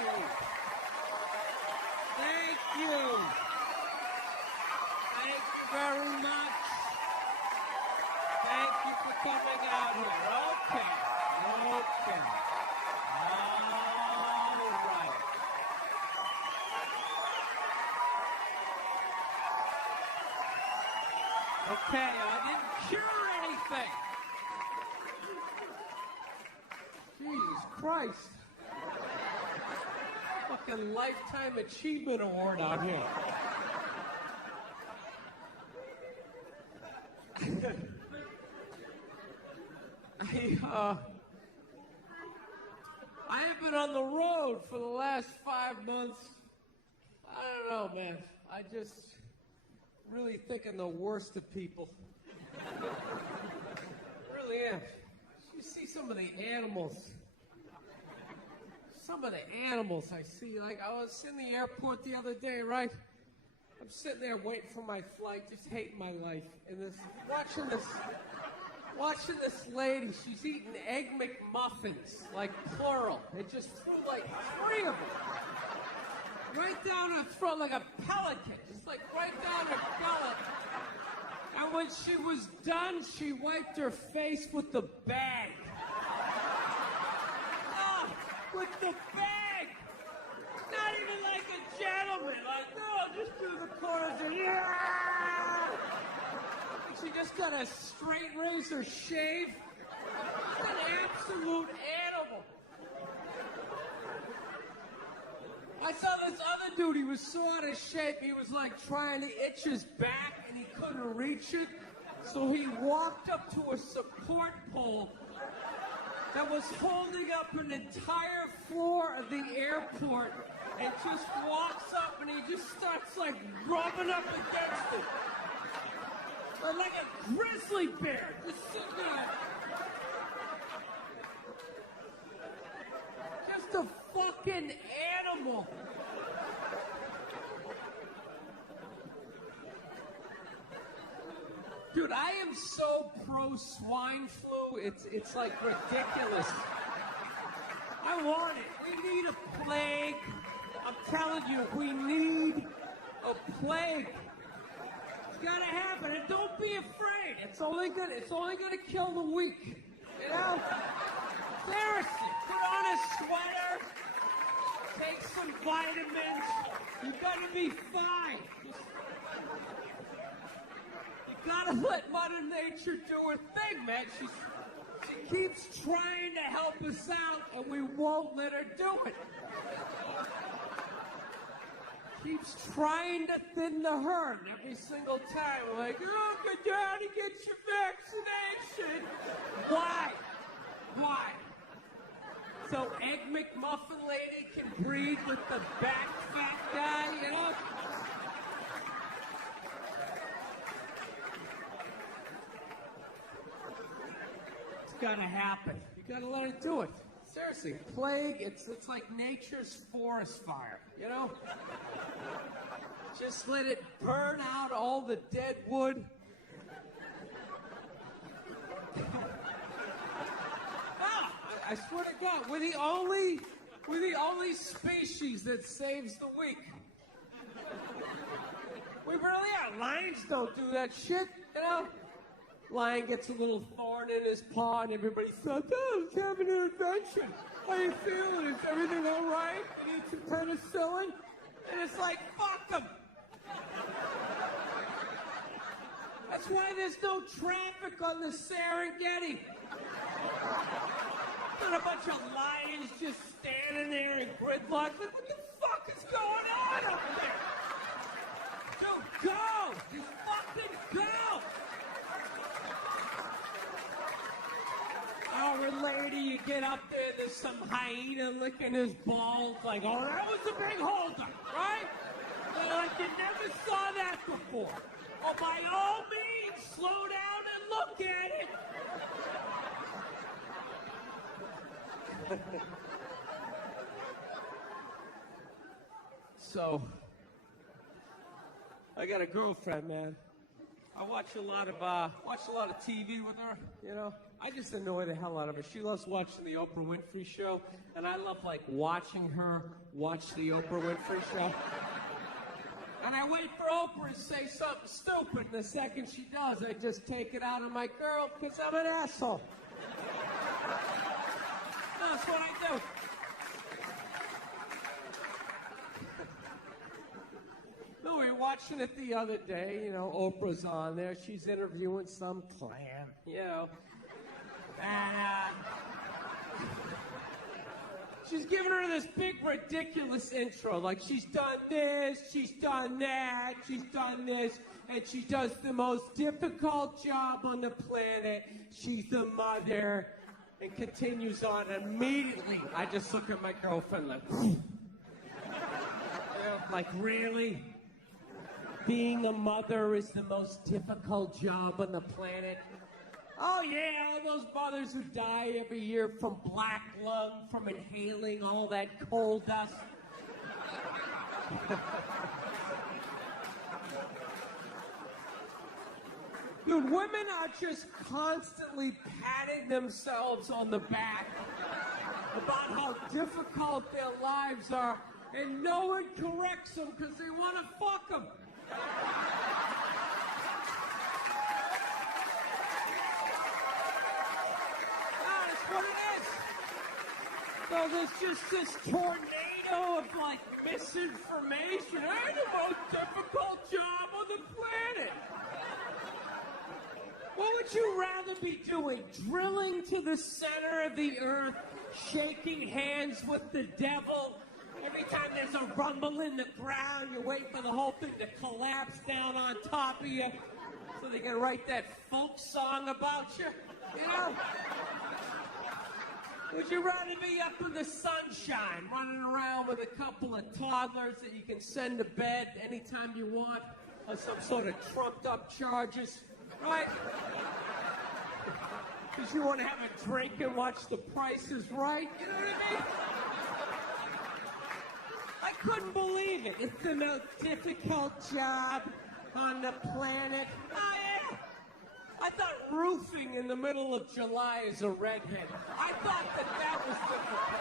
you. Thank you. Thank you very much. Thank you for coming out here. Okay. Okay. All right. Okay, I didn't cure anything. Jesus Christ. Fucking Lifetime Achievement Award out here. I have been on the road for the last 5 months. I don't know, man. I just really thinking the worst of people. I really am. You see some of the animals. Some of the animals I see. Like, I was in the airport the other day, right? I'm sitting there waiting for my flight, just hating my life. And watching this lady, she's eating Egg McMuffins, like plural. It just threw like 3 of them. Right down her throat like a pelican. Just like right down her gullet. And when she was done, she wiped her face with the bag. Oh, with the bag! Not even like a gentleman. Like, no, just do the corners and yeah! She just got a straight razor shave. She's an absolute animal. I saw this other dude, he was so out of shape, he was like trying to itch his back and he couldn't reach it. So he walked up to a support pole that was holding up an entire floor of the airport and just walks up and he just starts like rubbing up against it. Like a grizzly bear, just sitting there. Just a fucking animal. Dude, I am so pro swine flu, it's like ridiculous. I want it. We need a plague. I'm telling you, we need a plague. It's gotta happen, and don't be afraid. It's only gonna kill the weak. You know? Seriously, put on a sweater, take some vitamins. You're gonna be fine. You gotta let Mother Nature do her thing, man. She keeps trying to help us out, and we won't let her do it. Keeps trying to thin the herd every single time. We're like, oh, go down and get your vaccination. Why? Why? So Egg McMuffin lady can breed with the back fat guy, you know? It's gotta happen. You gotta let her do it. Seriously, plague, it's like nature's forest fire, you know? Just let it burn out all the dead wood. I swear to God, we're the only species that saves the weak. We really are. Lions don't do that shit, you know? Lion gets a little thorn in his paw and everybody says, oh, he's having an adventure. How you feeling? Is everything all right? You need some penicillin? And it's like, fuck them. That's why there's no traffic on the Serengeti. Not a bunch of lions just standing there in gridlock. Like, what the fuck is going on up there? Dude, go! Just fucking go! Our lady, you get up there, there's some hyena licking his balls, like, oh, that was a big holdup, right? And like, you never saw that before. Oh, by all means, slow down and look at it. So, I got a girlfriend, man. I watch a lot of TV with her, you know. I just annoy the hell out of her. She loves watching the Oprah Winfrey Show, and I love, like, watching her watch the Oprah Winfrey Show. And I wait for Oprah to say something stupid, and the second she does, I just take it out on my girl, because I'm an asshole. That's what I do. No, we were watching it the other day. You know, Oprah's on there. She's interviewing some clan, you know. And she's giving her this big, ridiculous intro. Like, she's done this, she's done that, she's done this, and she does the most difficult job on the planet. She's the mother. And continues on. Immediately, I just look at my girlfriend like, like, really? Being a mother is the most difficult job on the planet? Oh, yeah, all those mothers who die every year from black lung, from inhaling all that coal dust. Dude, women are just constantly patting themselves on the back about how difficult their lives are, and no one corrects them because they want to fuck them. That's what it is. So there's just this tornado of, like, misinformation. I had the most difficult job on the planet. What would you rather be doing? Drilling to the center of the earth, shaking hands with the devil? Every time there's a rumble in the ground, you wait for the whole thing to collapse down on top of you so they can write that folk song about you, you know? Would you rather be up in the sunshine, running around with a couple of toddlers that you can send to bed anytime you want on some sort of trumped-up charges? Right? Because you want to have a drink and watch The Price is Right? You know what I mean? I couldn't believe it. It's the most difficult job on the planet. Oh, yeah. I thought roofing in the middle of July is a redhead. I thought that was difficult.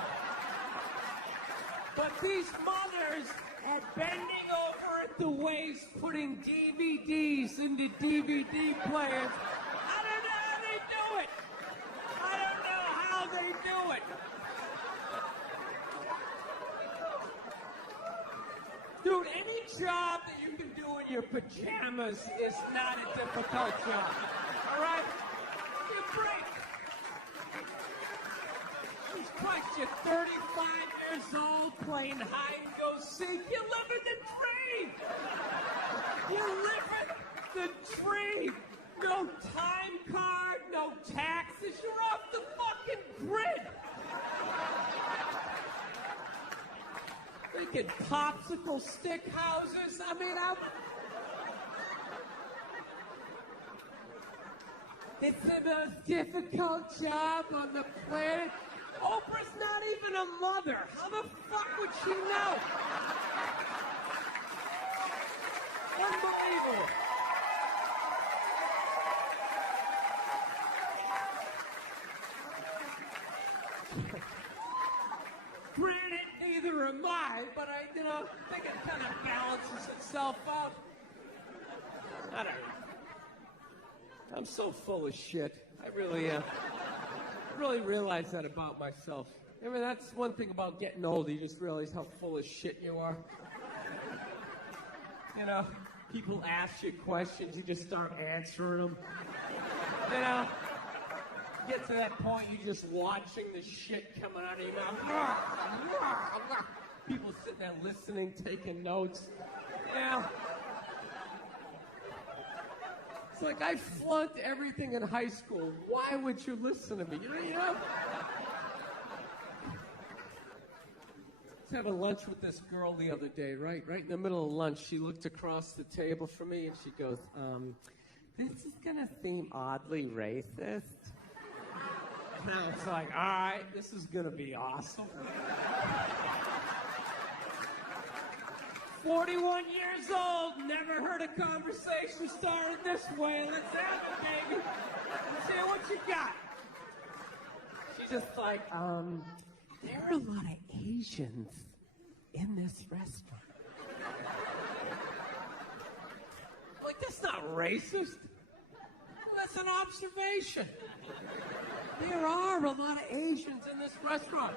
But these mothers are bending over at the waist, putting DVDs into DVD players. I don't know how they do it. I don't know how they do it. Dude, any job that you can do in your pajamas is not a difficult job. All right? Give a break. Jesus Christ, you're 35 years old playing hide and go seek. You live in the dream. You live in the dream. No time card, no taxes. You're off the fucking grid. Freaking popsicle stick houses. I mean, it's the most difficult job on the planet. Oprah's not even a mother. How the fuck would she know? Unbelievable. Granted, neither am I, but I think it kind of balances itself out. I don't know. I'm so full of shit. I really realize that about myself. I mean, that's one thing about getting old. You just realize how full of shit you are. You know, people ask you questions, you just start answering them. You know, get to that point, you're just watching the shit coming out of your mouth. People sitting there listening, taking notes. Yeah. It's like I flunked everything in high school. Why would you listen to me? You know? I was having lunch with this girl the other day, right in the middle of lunch. She looked across the table from me and she goes, this is gonna seem oddly racist. And I was like, all right, this is gonna be awesome. 41 years old, never heard a conversation started this way. Let's have it, baby. Let's hear what you got. just like, there are a lot of Asians in this restaurant. Like, that's not racist. That's an observation. There are a lot of Asians in this restaurant.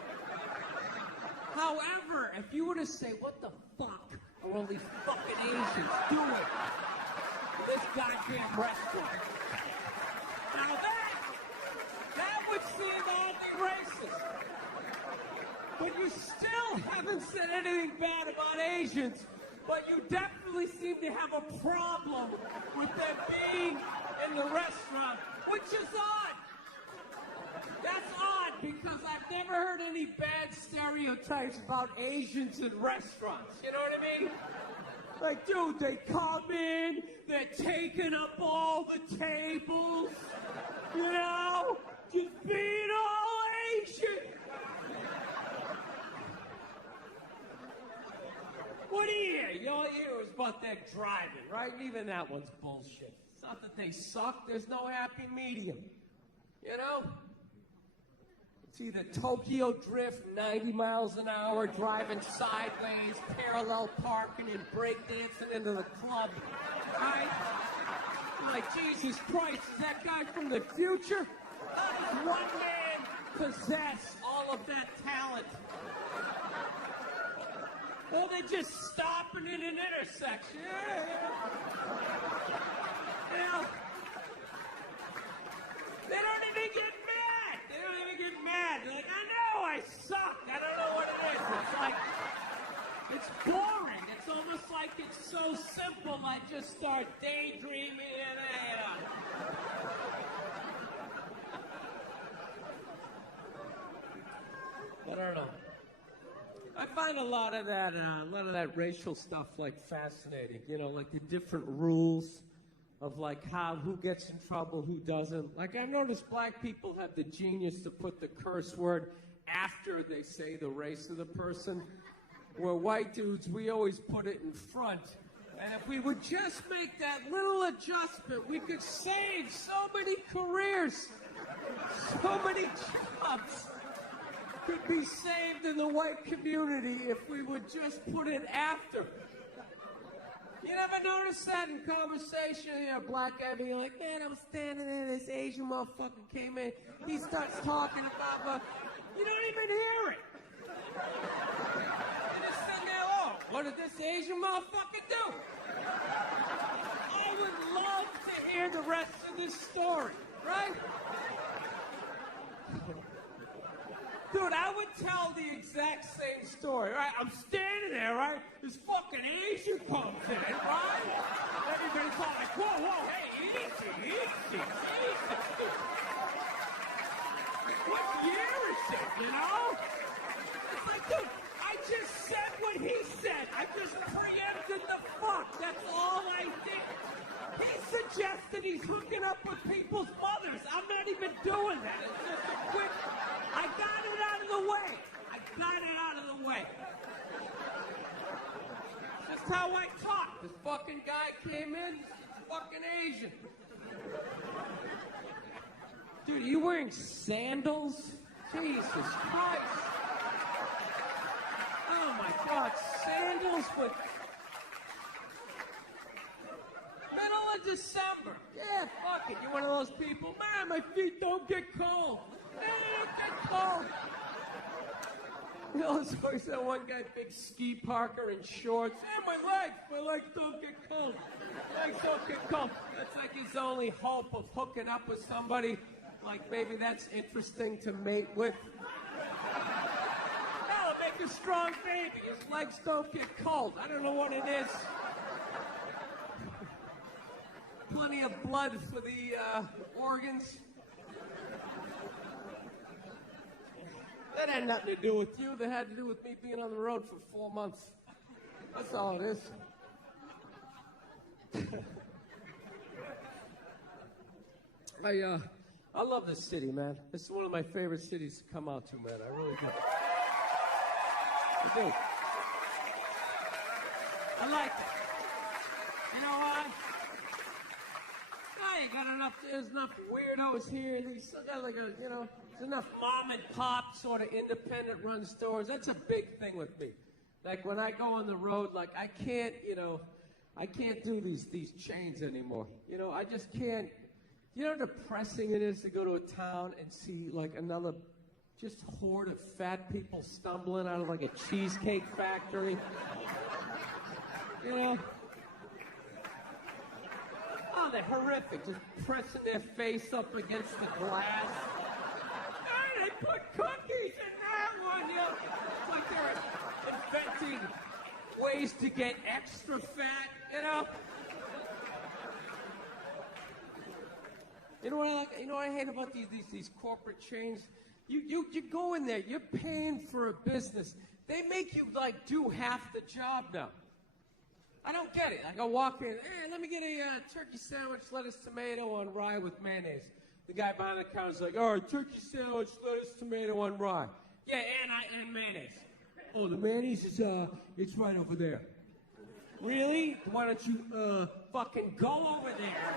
However, if you were to say, what the fuck are all these fucking Asians doing in this goddamn restaurant? Now that would seem oddly racist. But you still haven't said anything bad about Asians, but you definitely seem to have a problem with them being in the restaurant, which is odd. That's odd because I've never heard any bad stereotypes about Asians in restaurants. You know what I mean? Like, dude, they come in, they're taking up all the tables, you know? Just being all Asian. What do you hear? You all you hear is about that driving, right? Even that one's bullshit. It's not that they suck. There's no happy medium. You know? It's either Tokyo Drift, 90 miles an hour, driving sideways, parallel parking, and breakdancing into the club. Right? Like, Jesus Christ, is that guy from the future? How does one man possess all of that talent? Well, they're just stopping in an intersection. Yeah. They don't even get mad. They don't even get mad. They're like, I know I suck. I don't know what it is. It's like, it's boring. It's almost like it's so simple. I just start daydreaming and I don't know. I find a lot of that racial stuff like fascinating. You know, like the different rules of like who gets in trouble, who doesn't. Like I've noticed black people have the genius to put the curse word after they say the race of the person. Where white dudes, we always put it in front. And if we would just make that little adjustment, we could save so many careers, so many jobs. Could be saved in the white community if we would just put it after. You never notice that in conversation? You know, black guy being like, man, I'm standing there, this Asian motherfucker came in, he starts talking about, you don't even hear it. You're just sitting there, oh, what did this Asian motherfucker do? I would love to hear the rest of this story, right? Dude, I would tell the exact same story, right? I'm standing there, right? This fucking Asian comes in, right? Everybody's all like, whoa, whoa, hey, easy. What year is it, you know? It's like, dude, I just said what he said. I just preempted the fuck. That's all I did. He suggested he's hooking up with people's mothers. I'm not even doing that. It's just a quick... I got it out of the way. That's how I talk. This fucking guy came in. He's fucking Asian. Dude, are you wearing sandals? Jesus Christ. Oh my God, sandals with... Middle of December. Yeah, fuck it. You're one of those people. Man, my feet don't get cold. Man, they don't get cold. You know, it's always that one guy, big ski parker in shorts. Hey, my legs don't get cold. Legs don't get cold. That's like his only hope of hooking up with somebody. Like maybe that's interesting to mate with. That'll make a strong baby. His legs don't get cold. I don't know what it is. Plenty of blood for the organs. That had nothing to do with you. That had to do with me being on the road for 4 months. That's all it is. I love this city, man. This is one of my favorite cities to come out to, man. I really do. I do. I like it. You know why? You got enough, there's enough weirdos here. You still got like a, you know, There's enough mom and pop sort of independent run stores. That's a big thing with me. Like when I go on the road, like I can't do these chains anymore. I just can't. You know how depressing it is to go to a town and see like another just horde of fat people stumbling out of like a cheesecake factory? Oh, they're horrific, just pressing their face up against the glass. Hey, they put cookies in that one, It's like they're inventing ways to get extra fat, You know what I hate about these corporate chains? You go in there, you're paying for a business. They make you like do half the job now. I don't get it. I go walk in, hey, let me get a turkey sandwich, lettuce, tomato on rye with mayonnaise. The guy behind the counter's like, all right, turkey sandwich, lettuce, tomato on rye. Yeah, and mayonnaise. Oh, the mayonnaise is it's right over there. Really? Why don't you fucking go over there?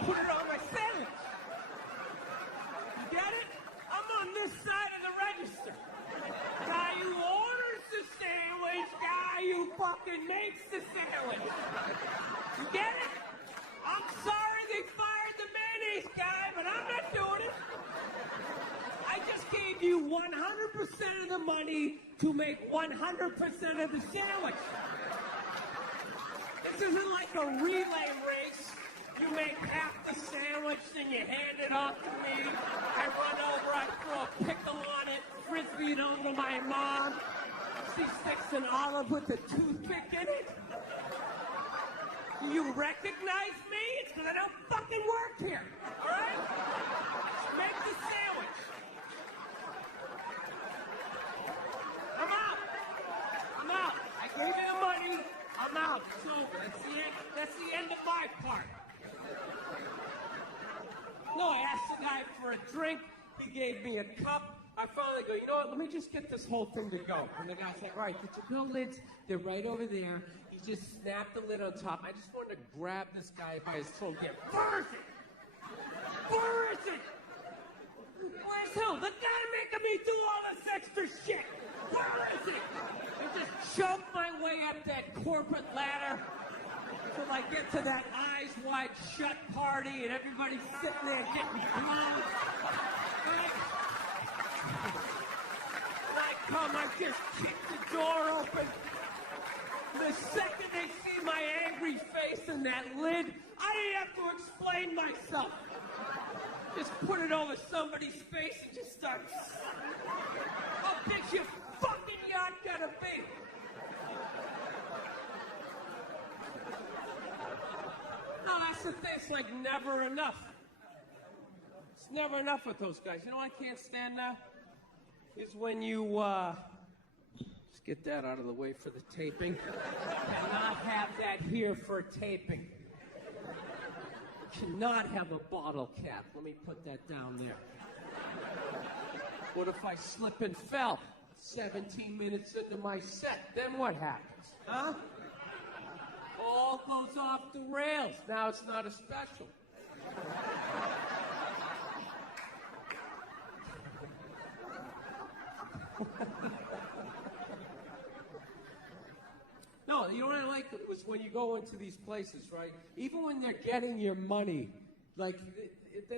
Put it on my sandwich. You get it? I'm on this side of the register. Guy who orders the sandwich, guy who fucking makes the sandwich. You get it? I'm sorry they fired the mayonnaise guy, but I'm not doing it. I just gave you 100% of the money to make 100% of the sandwich. This isn't like a relay race. You make half the sandwich, then you hand it off to me. I run over, I throw a pickle on it, frisbee it over to my mom. She sticks an olive with a toothpick in it. You recognize me? It's because I don't fucking work here. All right? Just make the sandwich. I'm out. I gave you the money. I'm out. It's over. That's the end of my part. No, I asked the guy for a drink. He gave me a cup. I finally go, you know what, let me just get this whole thing to go. And the guy's like, all right, get your bill lids. They're right over there. He just snapped the lid on top. I just wanted to grab this guy by his throat and get, where is it? Where is it? Where's who? The guy making me do all this extra shit. Where is it? I just choke my way up that corporate ladder till I get to that eyes wide shut party and everybody's sitting there getting blown. I just kick the door open. The second they see my angry face in that lid, I didn't have to explain myself. Just put it over somebody's face and just start. How big's your fucking yacht gonna be? No, that's the thing. It's like never enough. It's never enough with those guys. You know what I can't stand now? Is when you, just get that out of the way for the taping. Cannot have that here for taping. Cannot have a bottle cap. Let me put that down there. What if I slip and fell 17 minutes into my set? Then what happens? Huh? All goes off the rails. Now it's not a special. No, you know what I like was when you go into these places, right? Even when they're getting your money, like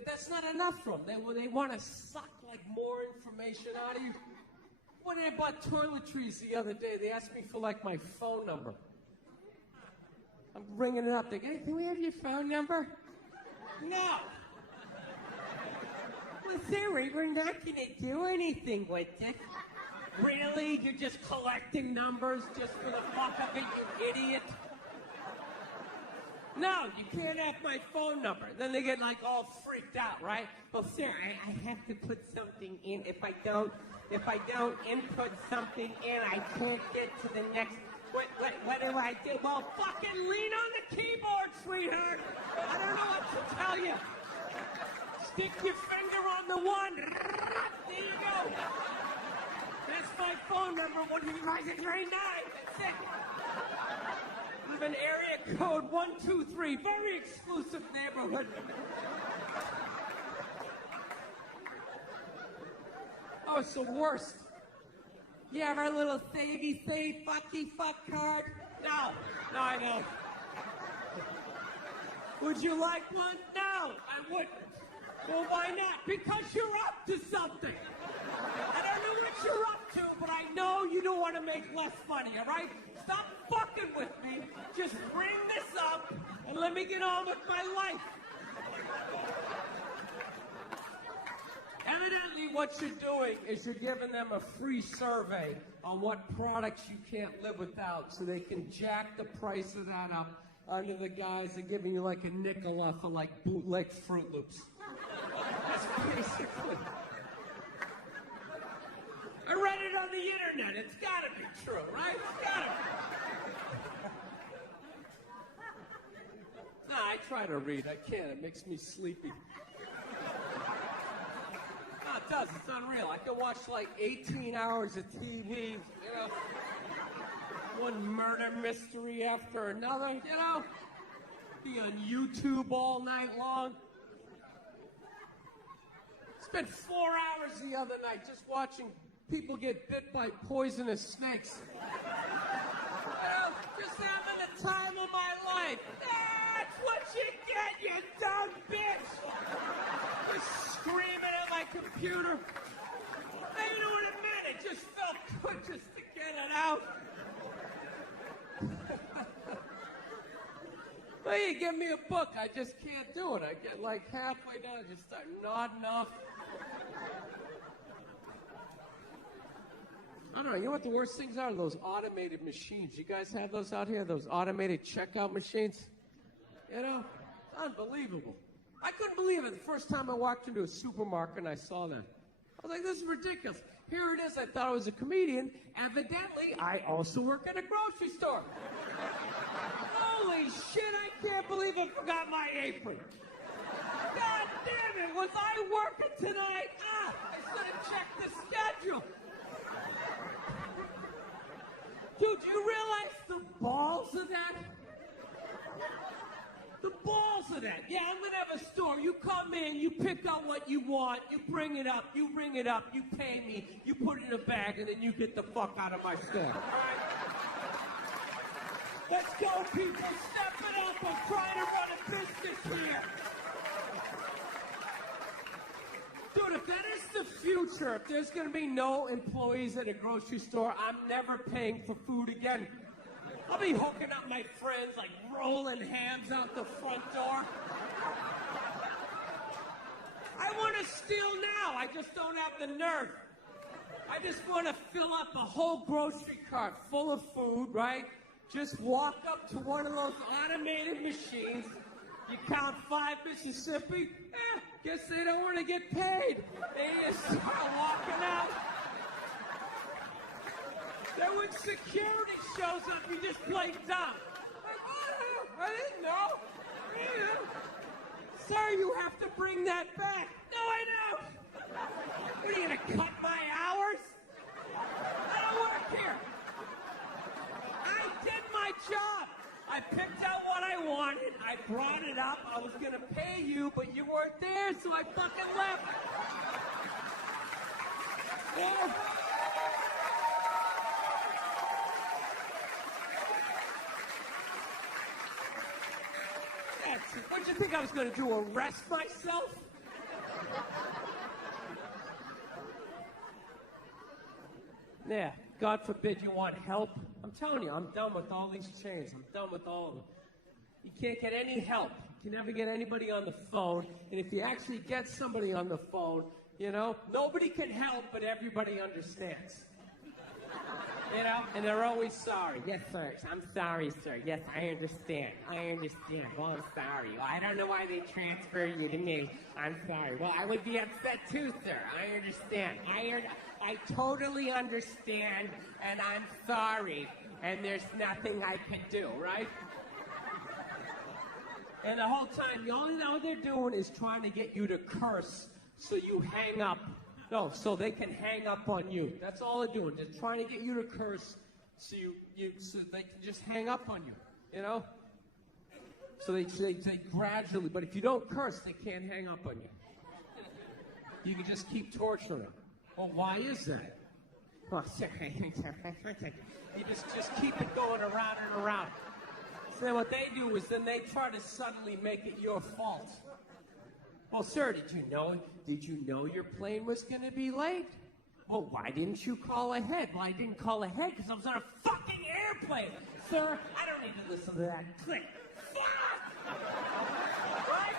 that's not enough for them. They want to suck like more information out of you. When I bought toiletries the other day, they asked me for like my phone number. I'm ringing it up. They go, hey, can we have your phone number? No. Well, sorry, we're not going to do anything with it. Really? You're just collecting numbers just for the fuck of it, you idiot? No, you can't have my phone number. Then they get like all freaked out, right? Well, sir, I have to put something in. If I don't input something in, I can't get to the next. What do I do? Well, fucking lean on the keyboard, sweetheart. I don't know what to tell you. Stick your finger on the one. There you go. That's my phone number, 1-800-939. That's it. Even area code 123. Very exclusive neighborhood. it's the worst. You have our little savey save fucky fuck card? No, I don't. Would you like one? No, I wouldn't. Well, why not? Because you're up to something. I don't know what you're up to, but I know you don't want to make less money, all right? Stop fucking with me. Just bring this up and let me get on with my life. Evidently, what you're doing is you're giving them a free survey on what products you can't live without so they can jack the price of that up under the guise of giving you like a nickel off of like bootleg Fruit Loops. That's basically. I read it on the internet. It's gotta be true, right? It's gotta be. No, I try to read. I can't. It makes me sleepy. No, it does. It's unreal. I can watch like 18 hours of TV, you know, one murder mystery after another, you know, be on YouTube all night long. Spent 4 hours the other night just watching people get bit by poisonous snakes. Well, just having the time of my life. That's what you get, you dumb bitch! Just screaming at my computer. And you know what it meant? It just felt good just to get it out. Well, you give me a book, I just can't do it. I get like halfway down, I just start nodding off. I don't know, you know what the worst things are? Those automated machines. You guys have those out here? Those automated checkout machines? You know, unbelievable. I couldn't believe it the first time I walked into a supermarket and I saw that. I was like, this is ridiculous. Here it is, I thought I was a comedian. Evidently, I also work at a grocery store. Holy shit, I can't believe I forgot my apron. God damn it, was I working tonight? I should have checked the schedule. Dude, do you realize the balls of that? The balls of that. Yeah, I'm going to have a store. You come in, you pick out what you want, you bring it up, you pay me, you put it in a bag, and then you get the fuck out of my store. All right? Let's go, people. Step it up. I'm trying to run a business here. Dude, if that is the future, if there's going to be no employees at a grocery store, I'm never paying for food again. I'll be hooking up my friends, like rolling hams out the front door. I want to steal now. I just don't have the nerve. I just want to fill up a whole grocery cart full of food, right? Just walk up to one of those automated machines. You count 5 Mississippi. Guess they don't want to get paid. They just start walking out. Then when security shows up, you just play dumb. Like, oh, I didn't know. Sir, you have to bring that back. No, I don't. What, are you going to cut my hours? I don't work here. I did my job. I picked out what I wanted. I brought it up. I was going to pay you, but you weren't there, so I fucking left. Yeah. What did you think I was going to do, arrest myself? Yeah, God forbid you want help. I'm telling you, I'm done with all these chains. I'm done with all of them. You can't get any help. You can never get anybody on the phone. And if you actually get somebody on the phone, you know, nobody can help, but everybody understands. You know, and they're always sorry. Yes, sir. I'm sorry, sir. Yes, I understand. I understand. Well, I'm sorry. Well, I don't know why they transfer you to me. I'm sorry. Well, I would be upset too, sir. I understand. I totally understand, and I'm sorry. And there's nothing I can do, right? And the whole time, the only thing they're doing is trying to get you to curse so you hang up. No, so they can hang up on you. That's all they're doing. They're trying to get you to curse so so they can just hang up on you, you know? So they gradually, but if you don't curse, they can't hang up on you. You can just keep torturing them. Well, why is that? Well, sorry. You just keep it going around and around. So then what they do is then they try to suddenly make it your fault. Well, sir, did you know your plane was going to be late? Well, why didn't you call ahead? Well, I didn't call ahead because I was on a fucking airplane. Sir, I don't need to listen to that click. Fuck! Right?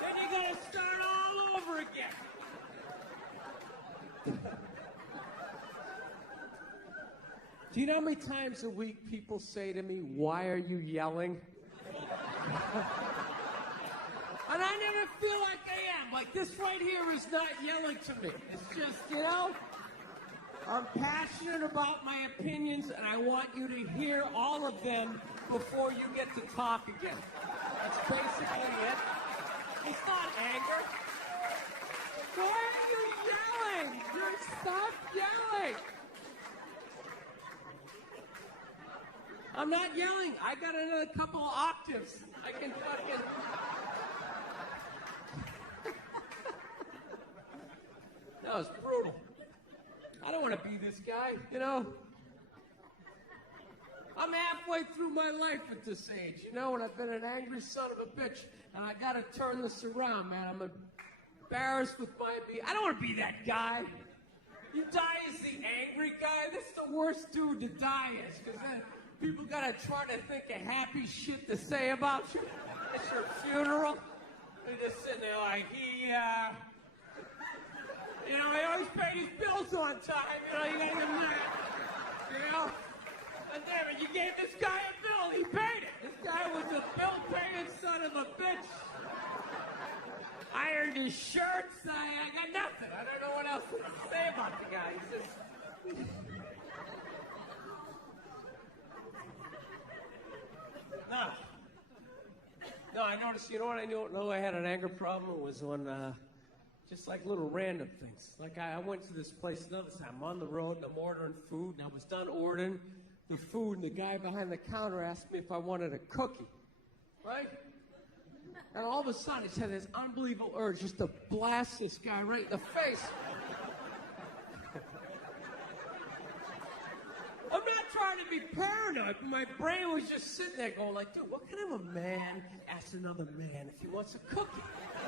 Then you gotta start all over again. Do you know how many times a week people say to me, why are you yelling? And I never feel like I am. Like, this right here is not yelling to me. It's just, I'm passionate about my opinions, and I want you to hear all of them before you get to talk again. That's basically it. It's not anger. Why are you yelling? Just stop yelling. I'm not yelling. I got another couple of octaves. I can fucking... That was brutal. I don't want to be this guy, I'm halfway through my life at this age, and I've been an angry son of a bitch, and I got to turn this around, man. I'm embarrassed with I don't want to be that guy. You die as the angry guy. This is the worst dude to die as, because then people got to try to think of happy shit to say about you. It's your funeral. They're just sitting there like, he always paid his bills on time. You gotta give him that. And damn it, you gave this guy a bill. He paid it. This guy was a bill-paying son of a bitch. Ironed his shirts. I got nothing. I don't know what else to say about the guy. He's just... No, I noticed, you know what I know I had an anger problem? It was on, just like little random things. Like I went to this place another time. I'm on the road and I'm ordering food, and I was done ordering the food, and the guy behind the counter asked me if I wanted a cookie, right? And all of a sudden, he had this unbelievable urge just to blast this guy right in the face. I'm not trying to be paranoid, but my brain was just sitting there going like, dude, what kind of a man asks another man if he wants a cookie?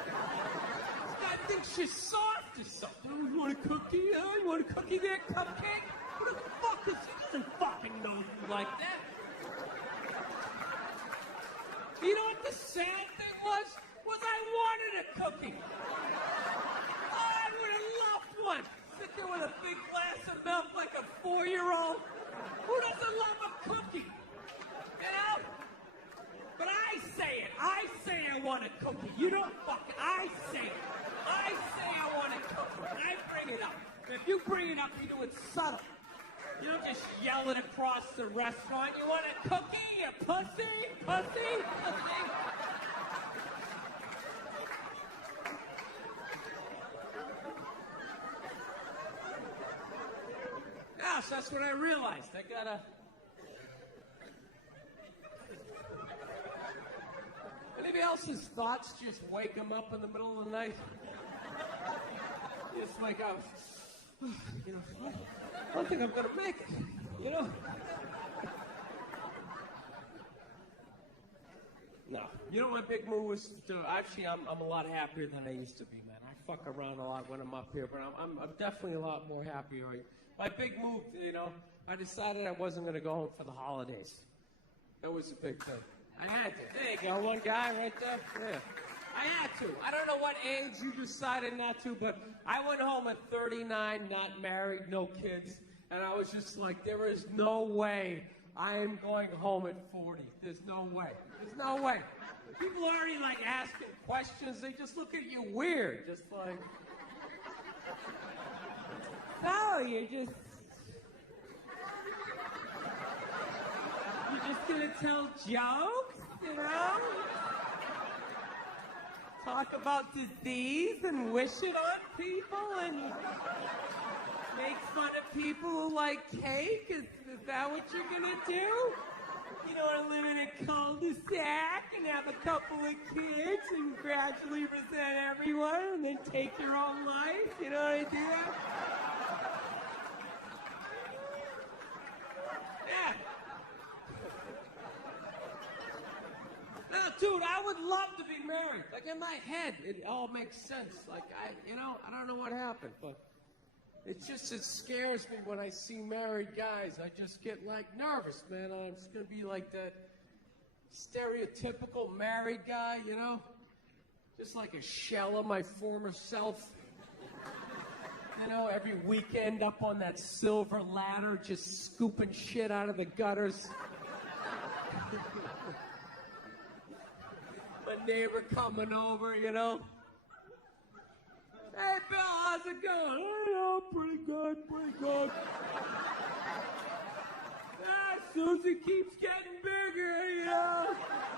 This guy thinks you're soft or something. Oh, you want a cookie? You want a cookie there, cupcake? What the fuck is he? Doesn't fucking know you like that. You know what the sad thing was? I wanted a cookie. I would have loved one. Sit there with a big glass of milk like a 4-year-old. Who doesn't love a cookie? But I say it. I say I want a cookie. You don't I say it. I say I want a cookie. And I bring it up. And if you bring it up, you do it subtle. You don't just yell it across the restaurant. You want a cookie, you pussy? Pussy? Pussy? Yes, that's what I realized. I gotta... Anybody else's thoughts just wake them up in the middle of the night? Just like, I don't think I'm gonna make it, No. You know what my big move was? Actually, I'm a lot happier than I used to be, man. I fuck around a lot when I'm up here, but I'm definitely a lot more happier. My big move, I decided I wasn't going to go home for the holidays. That was a big thing. I had to. There you go, one guy right there. Yeah. I had to. I don't know what age you decided not to, but I went home at 39, not married, no kids, and I was just like, there is no way I am going home at 40. There's no way. There's no way. People are already, asking questions. They just look at you weird. Just like, no, you're just gonna tell jokes, Talk about disease and wish it on people and make fun of people who like cake? Is that what you're gonna do? You don't want to live in a cul-de-sac and have a couple of kids and gradually resent everyone and then take your own life. You know what I do? Yeah. No, dude, I would love to be married. Like, in my head, it all makes sense. Like, I don't know what happened, but it scares me when I see married guys. I just get, like, nervous, man. I'm just going to be like that stereotypical married guy, you know? Just like a shell of my former self. You know, every weekend up on that silver ladder, just scooping shit out of the gutters. My neighbor coming over, you know? Hey, Bill, how's it going? Oh, pretty good, pretty good. Susie keeps getting bigger, you know?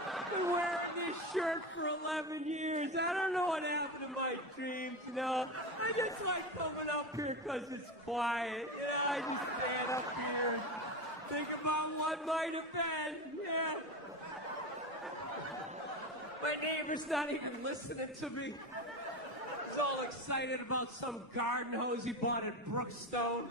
I've been wearing this shirt for 11 years. I don't know what happened to my dreams, you know? I just like coming up here because it's quiet. You know, I just stand up here and think about what might have been, yeah. My neighbor's not even listening to me. He's all excited about some garden hose he bought at Brookstone.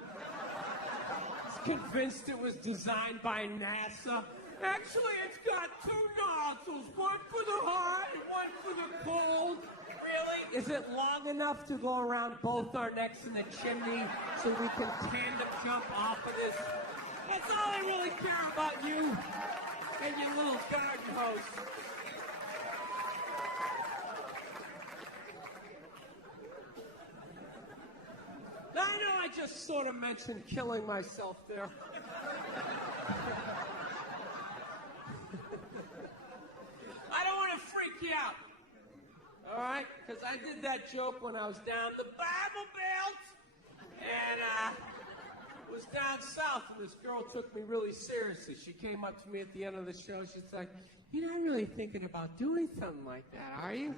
He's convinced it was designed by NASA. Actually, it's got two nozzles, one for the hot and one for the cold. Really? Is it long enough to go around both our necks in the chimney so we can tandem jump off of this? That's all I really care about, you and your little garden hose. Now, I know I just sort of mentioned killing myself there. I don't want to freak you out, all right? Because I did that joke when I was down the Bible Belt, and was down south, and this girl took me really seriously. She came up to me at the end of the show. She's like, "You're not really thinking about doing something like that, are you?"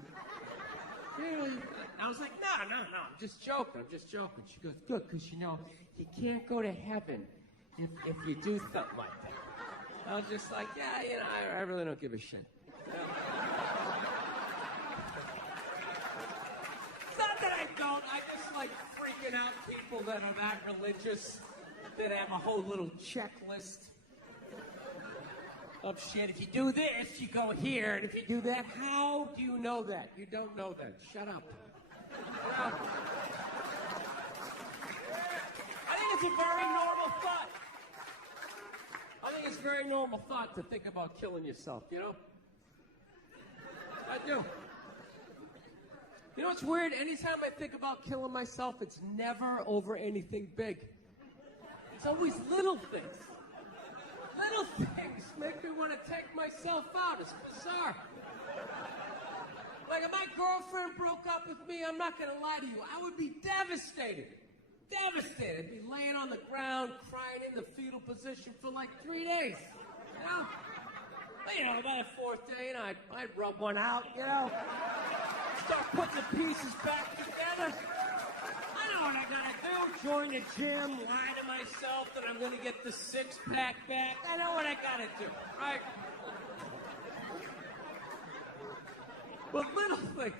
Really? I was like, no, I'm just joking. She goes, good, because, you know, you can't go to heaven if you do something like that. I was just like, yeah, you know, I really don't give a shit. You know? It's not that I don't. I just like freaking out people that are that religious, that have a whole little checklist of shit. If you do this, you go here, and if you do that, how do you know that? You don't know that. Shut up. I think it's a very normal thought. I think it's a very normal thought to think about killing yourself, you know? I do. You know what's weird? Anytime I think about killing myself, it's never over anything big. It's always little things. Little things make me want to take myself out. It's bizarre. Like, if my girlfriend broke up with me, I'm not going to lie to you, I would be devastated. Devastated. I'd be laying on the ground, crying in the fetal position for like 3 days. You know? But, you know, by the fourth day, you know, I'd rub one out, you know? Start putting the pieces back together. I know what I gotta do. Join the gym, lie to myself that I'm gonna get the six-pack back. I know what I gotta do, right? But little things.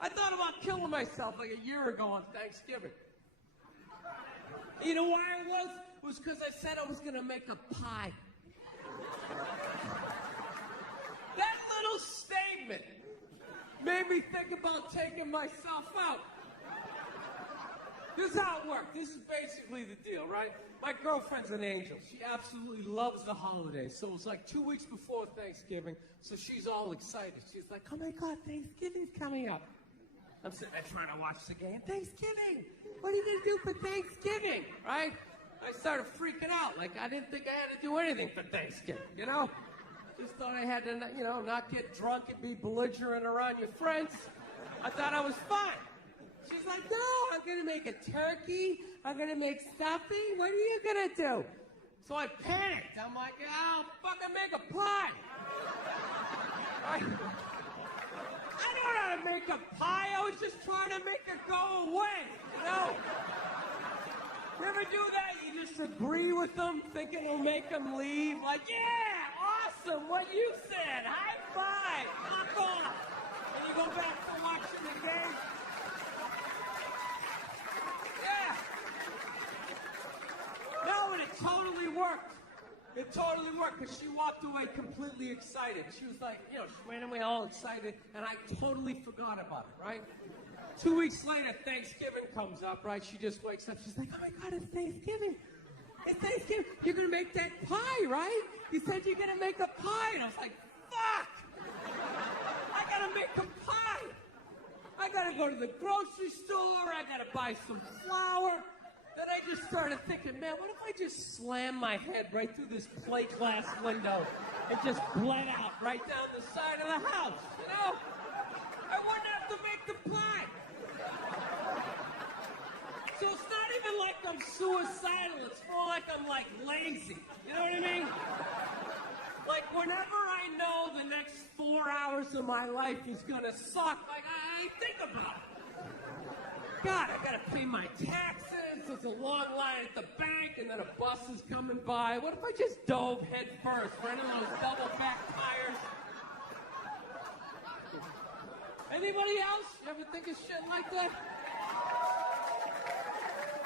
I thought about killing myself like a year ago on Thanksgiving. You know why it was? It was because I said I was gonna make a pie. That little statement made me think about taking myself out. This is how it worked. This is basically the deal, right? My girlfriend's an angel. She absolutely loves the holidays. So it was like 2 weeks before Thanksgiving, so she's all excited. She's like, oh my God, Thanksgiving's coming up. I'm sitting there trying to watch the game. Thanksgiving! What are you going to do for Thanksgiving? Right? I started freaking out. Like, I didn't think I had to do anything for Thanksgiving, you know? Just thought I had to, you know, not get drunk and be belligerent around your friends. I thought I was fine. She's like, no, I'm going to make a turkey. I'm going to make stuffing. What are you going to do? So I panicked. I'm like, I'll fucking make a pie. I don't know how to make a pie. I was just trying to make it go away, you know? You ever do that? You just agree with them, thinking it'll make them leave. Like, yeah, awesome, what you said. High five, knock off. And you go back to watching the game. Yeah. No, and it totally worked. It totally worked because she walked away completely excited. She was like, she ran away all excited, and I totally forgot about it, right? 2 weeks later, Thanksgiving comes up, right? She just wakes up. She's like, oh, my God, it's Thanksgiving. It's Thanksgiving. You're going to make that pie, right? You said you're going to make a pie. And I was like, fuck! I got to make a pie. I got to go to the grocery store. I got to buy some flour. Then I just started thinking, man, what if I just slam my head right through this plate glass window and just bled out right down the side of the house, I wouldn't have to make the pie. So it's not even like I'm suicidal. It's more like I'm, lazy. You know what I mean? Like, whenever I know the next 4 hours of my life is going to suck, I think about it. God, I got to pay my taxes. There's a long line at the bank, and then a bus is coming by. What if I just dove head first for any of those double-back tires? Anybody else? You ever think of shit like that?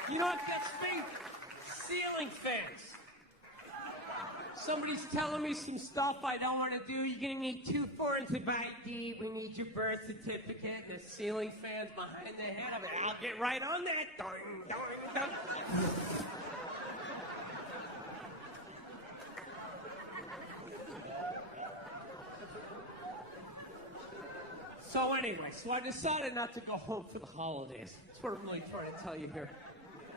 You know what gets me? Ceiling fans. Somebody's telling me some stuff I don't want to do. You're going to need 2 forms of ID. We need your birth certificate. There's ceiling fans behind the head of it. I'll get right on that. Doing, doing, doing. So anyway, I decided not to go home for the holidays. That's what I'm really trying to tell you here.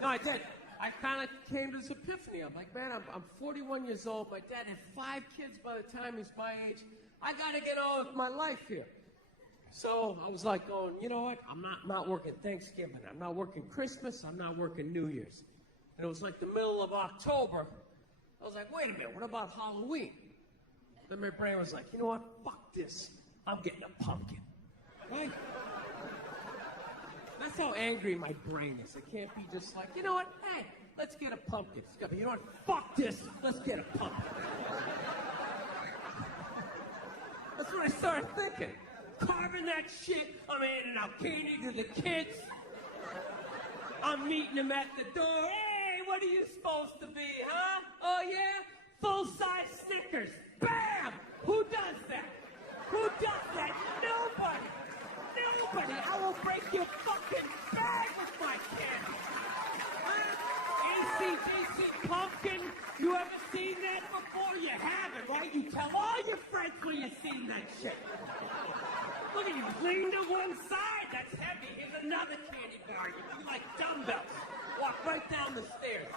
No, I did. I kind of came to this epiphany. I'm like, man, I'm 41 years old. My dad had 5 kids by the time he's my age. I got to get on with my life here. So I was like going, you know what? I'm not working Thanksgiving. I'm not working Christmas. I'm not working New Year's. And it was like the middle of October. I was like, wait a minute, what about Halloween? Then my brain was like, you know what? Fuck this. I'm getting a pumpkin. Right? That's how angry my brain is. It can't be just like, you know what? Hey, let's get a pumpkin. It's got to be, you know what? Fuck this. Let's get a pumpkin. That's what I started thinking. Carving that shit. I'm handing out candy to the kids. I'm meeting them at the door. Hey, what are you supposed to be, huh? Oh, yeah? Full-size Snickers. Bam! Who does that? Who does that? Nobody. Nobody. I will break your fucking bag with my candy. AC/DC pumpkin. You ever seen that before? You haven't, right? You tell all your friends when you've seen that shit. Look at you, lean to one side. That's heavy. Here's another candy bar. You like dumbbells. Walk right down the stairs.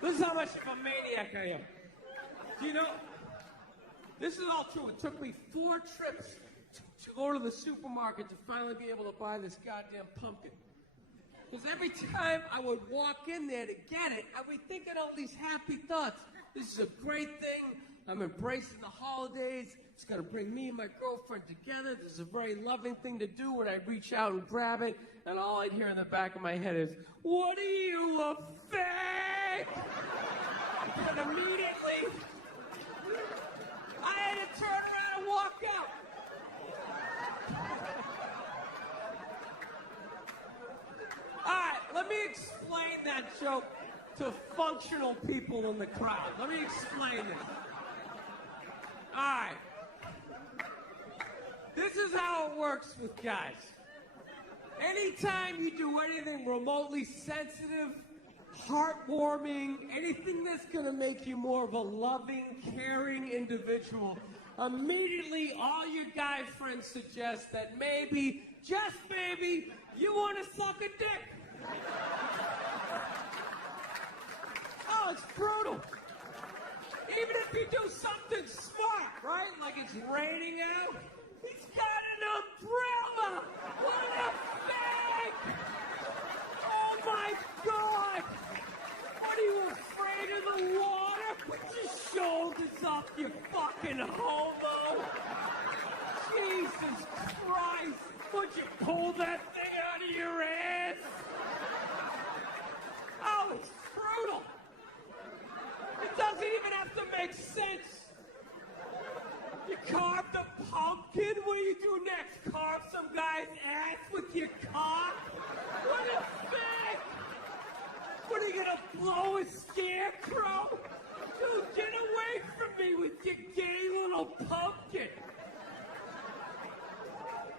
This is how much of a maniac I am. Do you know? This is all true. It took me 4 trips to go to the supermarket to finally be able to buy this goddamn pumpkin. Because every time I would walk in there to get it, I would be thinking all these happy thoughts. This is a great thing. I'm embracing the holidays. It's going to bring me and my girlfriend together. This is a very loving thing to do when I reach out and grab it. And all I'd hear in the back of my head is, what are you, a fag? And immediately, I had to turn around and walk out. All right, let me explain that joke to functional people in the crowd. Let me explain this. All right. This is how it works with guys. Anytime you do anything remotely sensitive, heartwarming, anything that's going to make you more of a loving, caring individual, immediately all your guy friends suggest that maybe, just maybe, you want to suck a dick. Oh, it's brutal. Even if you do something smart, right? Like it's raining out. He's got an umbrella. What a fag! Oh my God! What are you afraid of the water? Put your shoulders up, you fucking homo! Jesus Christ! Would you pull that thing out of your ass? makes sense. You carved a pumpkin? What do you do next? Carve some guy's ass with your cock? What a fag! What are you gonna blow a scarecrow? Dude, get away from me with your gay little pumpkin.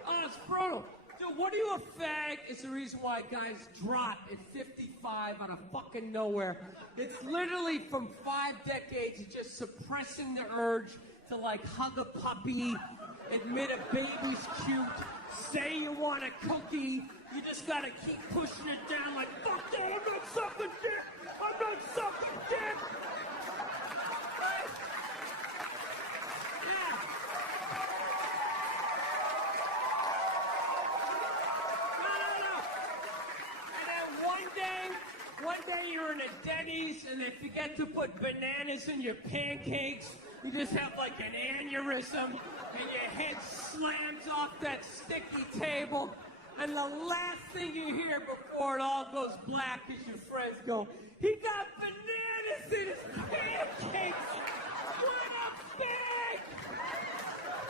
Oh, it's brutal. Dude, what are you, a fag? It's the reason why guys drop at 55 out of fucking nowhere. It's literally from 5 decades of just suppressing the urge to like hug a puppy, admit a baby's cute, say you want a cookie. You just gotta keep pushing it down like, fuck that, I'm not sucking dick! I'm not sucking dick! Yeah. No. And then one day you're in a Denny's and they forget to put bananas in your pancakes. You just have like an aneurysm and your head slams off that sticky table. And the last thing you hear before it all goes black is your friends go, he got bananas in his pancakes! What a bag!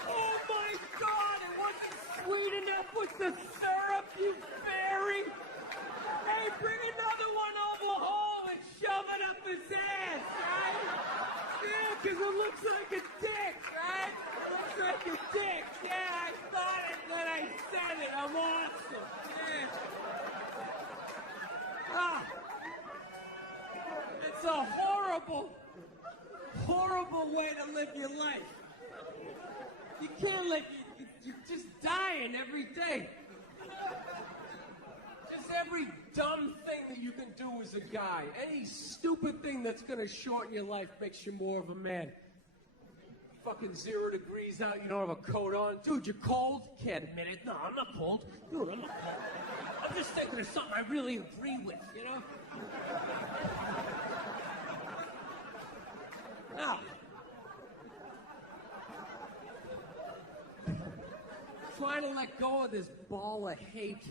Oh my God, it wasn't sweet enough with the syrup, you fairy! Hey, bring another one over home and shove it up his ass, right? Yeah, because it looks like a dick, right? It looks like a dick. Yeah, I thought it, then I said it. I'm awesome. Yeah. Ah. It's a horrible, horrible way to live your life. You can't live, you're just dying every day. Just every dumb thing that you can do as a guy, any stupid thing that's going to shorten your life makes you more of a man. Fucking 0 degrees out, you don't have a coat on. Dude, you're cold? Can't admit it. No, I'm not cold. Dude, I'm not cold. I'm just thinking of something I really agree with, you know? Now, trying to let go of this ball of hate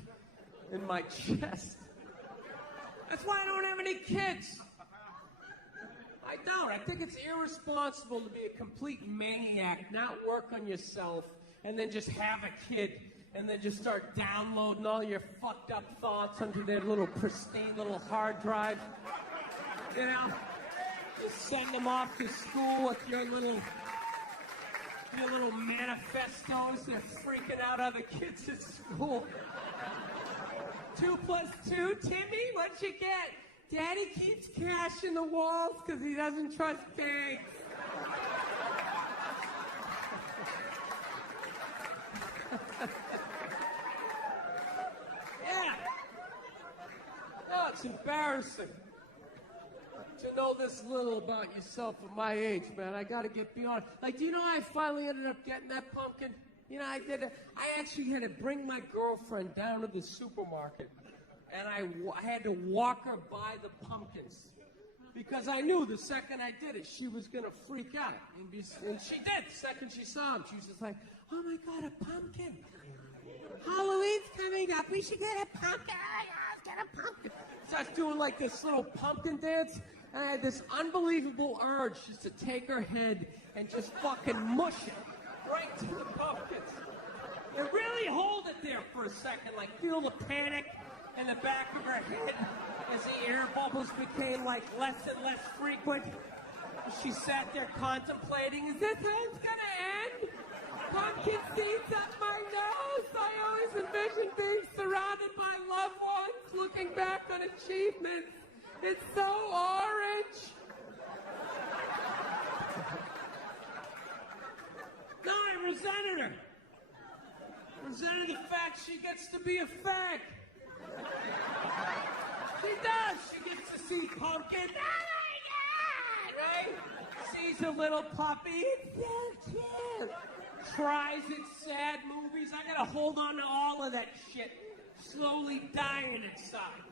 in my chest. That's why I don't have any kids. I don't. I think it's irresponsible to be a complete maniac, not work on yourself, and then just have a kid, and then just start downloading all your fucked up thoughts onto their little pristine little hard drive. You know? Just send them off to school with your little manifestos. They're freaking out other kids at school. 2 + 2, Timmy, what'd you get? Daddy keeps cash in the walls because he doesn't trust banks. Yeah. No, it's embarrassing to know this little about yourself at my age, man. I gotta get beyond. Like, do you know I finally ended up getting that pumpkin? You know, I actually had to bring my girlfriend down to the supermarket, and I had to walk her by the pumpkins because I knew the second I did it, she was going to freak out. And she did. The second she saw him, she was just like, oh, my God, a pumpkin. Halloween's coming up. We should get a pumpkin. Oh, yeah, let's get a pumpkin. Starts doing like this little pumpkin dance, and I had this unbelievable urge just to take her head and just fucking mush it right to the pumpkins. And really hold it there for a second, like feel the panic in the back of her head as the air bubbles became like less and less frequent. She sat there contemplating, is this how it's gonna end? Pumpkin seeds up my nose. I always envisioned being surrounded by loved ones, looking back on achievements. It's so orange. No, I resented her. Resented the fact she gets to be a fag. She does. She gets to see pumpkin. Oh my God, right? Sees a little puppy. It's so cute. Tries its sad movies. I gotta hold on to all of that shit. Slowly dying inside.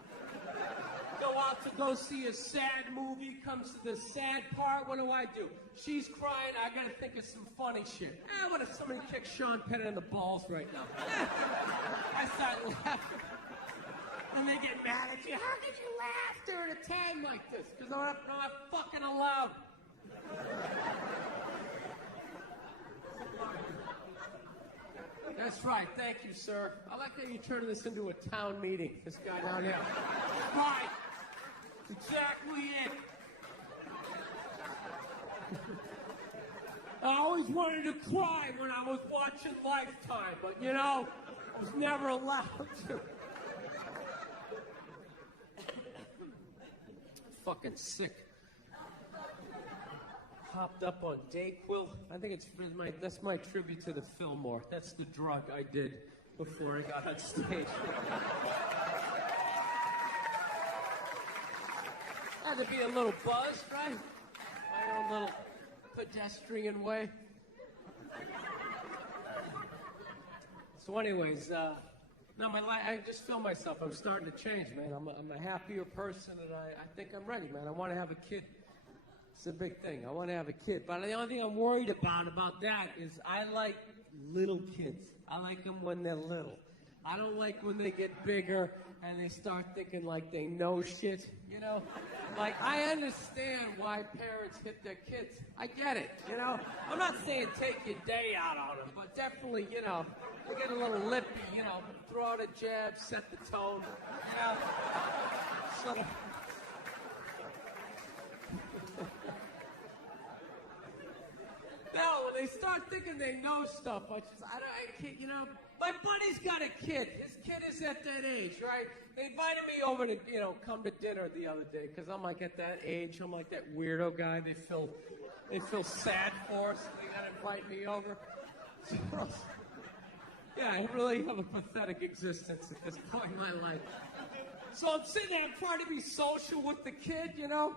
Go out to go see a sad movie, comes to the sad part, what do? She's crying, I gotta think of some funny shit. What if somebody kicked Sean Penn in the balls right now? I start laughing. And they get mad at you. How could you laugh during a time like this? Because I'm not fucking allowed. That's right. Thank you, sir. I like that you turned this into a town meeting. This guy down here. Right. Exactly it. I always wanted to cry when I was watching Lifetime, but you know, I was never allowed to. Fucking sick. Hopped up on Dayquil. I think that's my tribute to the Fillmore. That's the drug I did before I got on stage. Had to be a little buzz, right? My own little pedestrian way. So anyways, no, I just feel myself. I'm starting to change, man. I'm a happier person, and I think I'm ready, man. I want to have a kid. It's a big thing. I want to have a kid. But the only thing I'm worried about that is I like little kids. I like them when they're little. I don't like when they get bigger and they start thinking like they know shit, you know? Like, I understand why parents hit their kids. I get it, you know? I'm not saying take your day out on them, but definitely, you know, they get a little lippy, you know, throw out a jab, set the tone, you know? Sort of. No, when they start thinking they know stuff, I can't, you know, my buddy's got a kid. His kid is at that age, right? They invited me over to, you know, come to dinner the other day, because I'm like at that age, I'm like that weirdo guy they feel sad for, so they gotta invite me over. So, yeah, I really have a pathetic existence at this point in my life. So I'm sitting there, I'm trying to be social with the kid, you know?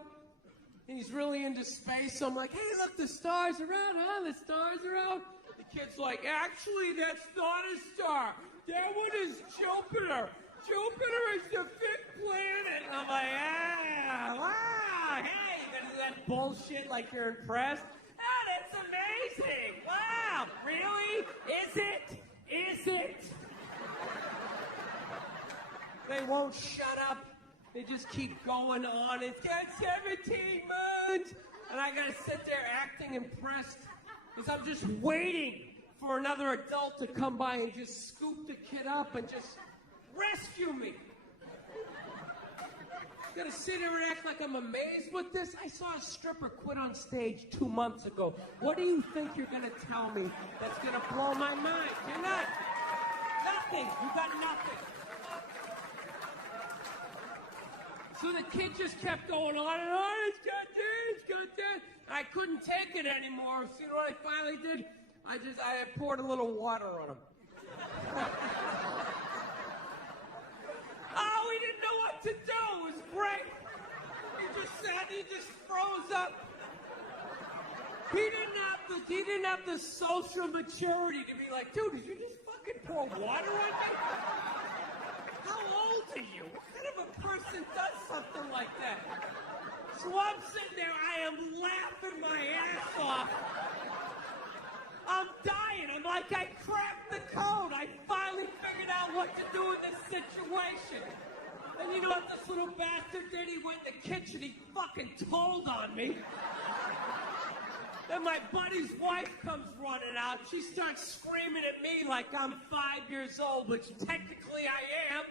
He's really into space, so I'm like, hey, look, the stars are out, huh? The stars are out. The kid's like, actually, that's not a star. That one is Jupiter. Jupiter is the fifth planet. And I'm like, wow, hey, you gonna do that bullshit like you're impressed? Oh, that's amazing. Wow, really? Is it? Is it? They won't shut up. They just keep going on. It's got 17 moons. And I gotta sit there acting impressed because I'm just waiting for another adult to come by and just scoop the kid up and just rescue me. Gotta sit here and act like I'm amazed with this. I saw a stripper quit on stage 2 months ago. What do you think you're gonna tell me that's gonna blow my mind? You're not. Nothing. You got nothing. So the kid just kept going on and on. It's got this, it's got that. I couldn't take it anymore. So you know what I finally did? I poured a little water on him. Oh, he didn't know what to do. It was great. He just froze up. He didn't have the social maturity to be like, dude, did you just fucking pour water on me? How old are you? What kind of a person does something like that? So I'm sitting there, I am laughing my ass off. I'm dying. I'm like, I cracked the code. I finally figured out what to do in this situation. And you know what this little bastard did? He went in the kitchen, he fucking told on me. Then my buddy's wife comes running out. She starts screaming at me like I'm 5 years old, which technically I am,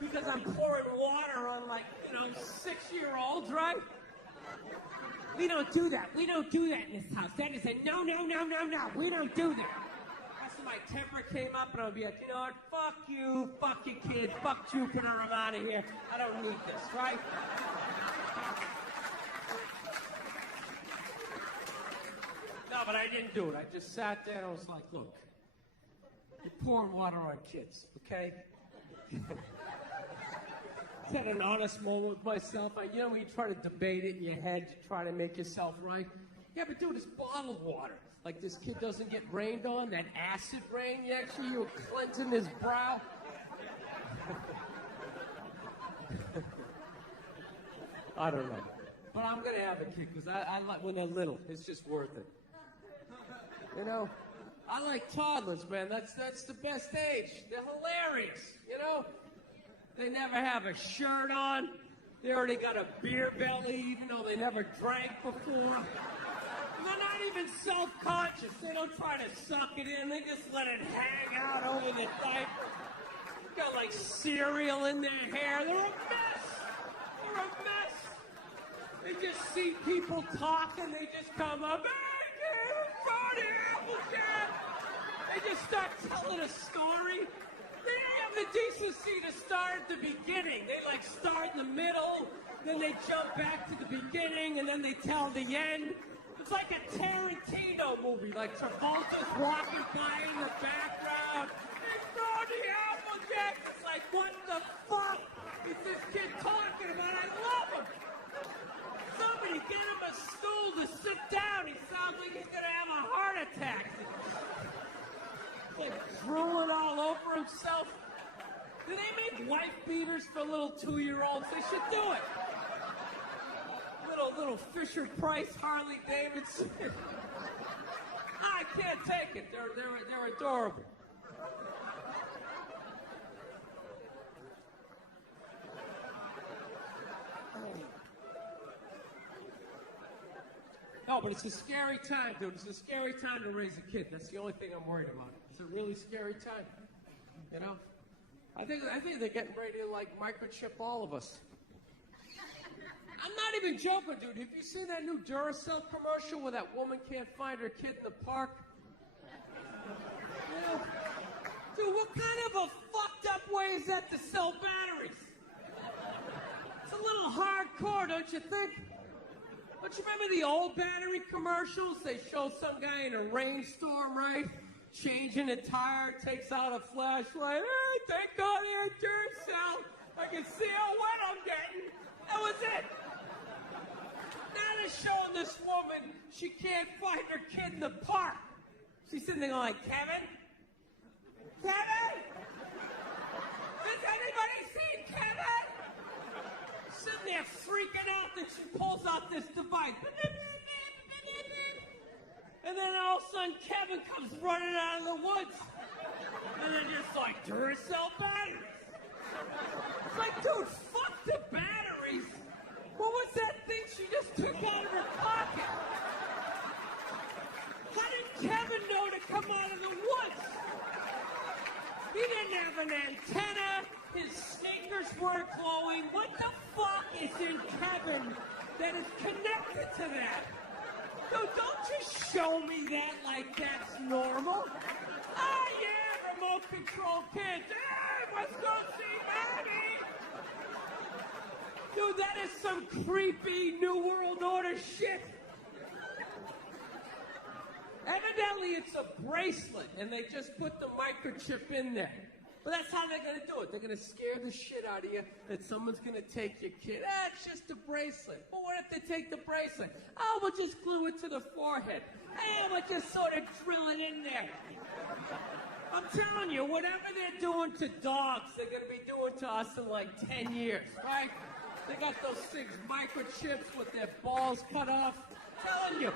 because I'm pouring water on, like, you know, 6-year-olds, right? We don't do that. We don't do that in this house. That is a no. We don't do that. That's when my temper came up, and I'd be like, you know what? Fuck you, fuck your kid, fuck Jupiter, I'm out of here. I don't need this, right? No, but I didn't do it. I just sat there and I was like, look, you're pouring water on kids, okay? Had an honest moment with myself. You know when you try to debate it in your head to try to make yourself right? Yeah, but dude, it's bottled water. Like this kid doesn't get rained on, that acid rain, you were cleansing his brow. I don't know. But I'm going to have a kid because I like when they're little. It's just worth it. You know? I like toddlers, man. That's the best age. They're hilarious, you know? They never have a shirt on. They already got a beer belly, even though they never drank before. And they're not even self-conscious. They don't try to suck it in. They just let it hang out over the diaper. Got like cereal in their hair. They're a mess. They're a mess. They just see people talking. They just come up. Hey, kid, Johnny Applejack. They just start telling a story. They don't have the decency to start at the beginning. They like start in the middle, then they jump back to the beginning, and then they tell the end. It's like a Tarantino movie, like Travolta's walking by in the background. It's Johnny Applejack. It's like, what the fuck is this kid talking about? I love him. Somebody get him a stool to sit down. He sounds like he's gonna have a heart attack. Like drooling all over himself. Do they make wife beaters for little 2-year-olds? They should do it. Little Fisher Price Harley Davidson. I can't take it. They're adorable. No, but it's a scary time, dude. It's a scary time to raise a kid. That's the only thing I'm worried about. It's a really scary time. You know? I think they're getting ready to, like, microchip all of us. I'm not even joking, dude. Have you seen that new Duracell commercial where that woman can't find her kid in the park? You know? Dude, what kind of a fucked up way is that to sell batteries? It's a little hardcore, don't you think? Don't you remember the old battery commercials? They show some guy in a rainstorm, right? Changing a tire, takes out a flashlight. Hey, thank God I had Duracell. I can see how wet I'm getting. That was it. Now they're showing this woman, she can't find her kid in the park. She's sitting there like, Kevin? Kevin? Has anybody seen Kevin? Sitting there freaking out, and she pulls out this device. And then all of a sudden, Kevin comes running out of the woods. And they're just like, Duracell batteries. It's like, dude, fuck the batteries. What was that thing she just took out of her pocket? How did Kevin know to come out of the woods? He didn't have an antenna. His sneakers weren't glowing. What the fuck is in Kevin that is connected to that? Dude, don't just show me that like that's normal. Oh, yeah, remote control kids. Hey, let's go see Mommy. Dude, that is some creepy New World Order shit. Evidently, it's a bracelet, and they just put the microchip in there. But that's how they're going to do it. They're going to scare the shit out of you that someone's going to take your kid. It's just a bracelet. Well, what if they take the bracelet? Oh, we'll just glue it to the forehead. We'll just sort of drill it in there. I'm telling you, whatever they're doing to dogs, they're going to be doing to us in like 10 years, right? They got those things, microchips with their balls cut off. I'm telling you.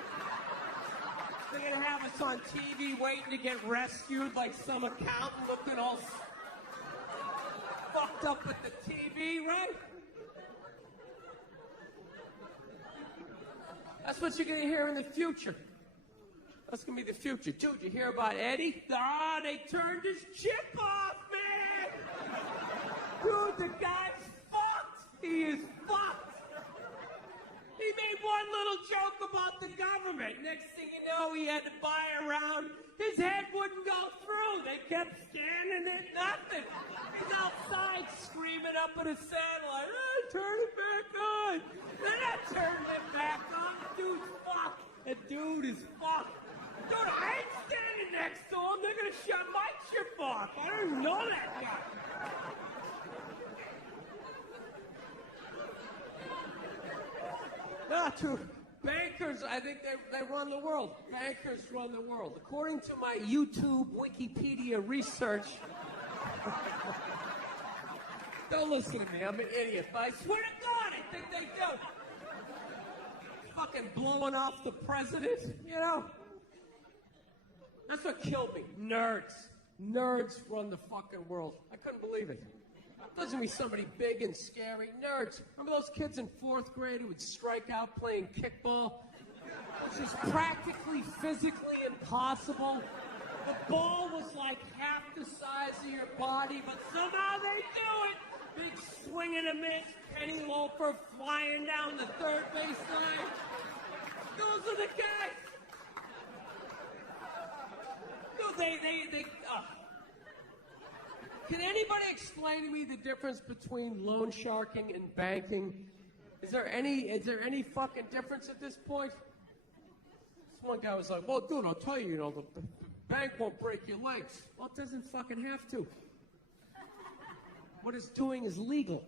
They're going to have us on TV waiting to get rescued like some accountant looking all fucked up with the TV, right? That's what you're going to hear in the future. That's going to be the future. Dude, you hear about Eddie? Ah, they turned his chip off, man! Dude, the guy's fucked! He is fucked! He made one little joke about the government. Next thing you know, he had to buy around. His head wouldn't go through. They kept scanning it, nothing. He's outside screaming up at a satellite, turn it back on. They're not turning it back on. The dude's fucked. The dude is fucked. Dude, I ain't standing next to him. They're going to shut my chip off. I don't even know that guy. To bankers, I think they run the world. Bankers run the world. According to my YouTube Wikipedia research, don't listen to me, I'm an idiot, but I swear to God, I think they do. Fucking blowing off the president, you know? That's what killed me. Nerds. Nerds run the fucking world. I couldn't believe it. Doesn't be somebody big and scary. Nerds. Remember those kids in 4th grade who would strike out playing kickball? which is practically physically impossible. The ball was like half the size of your body, but somehow they do it. Big swing and a miss, Kenny Loafer flying down the third baseline. Those are the guys. Dude, they. Can anybody explain to me the difference between loan sharking and banking? Is there any fucking difference at this point? This one guy was like, well, dude, I'll tell you, the bank won't break your legs. Well, it doesn't fucking have to. What it's doing is legal.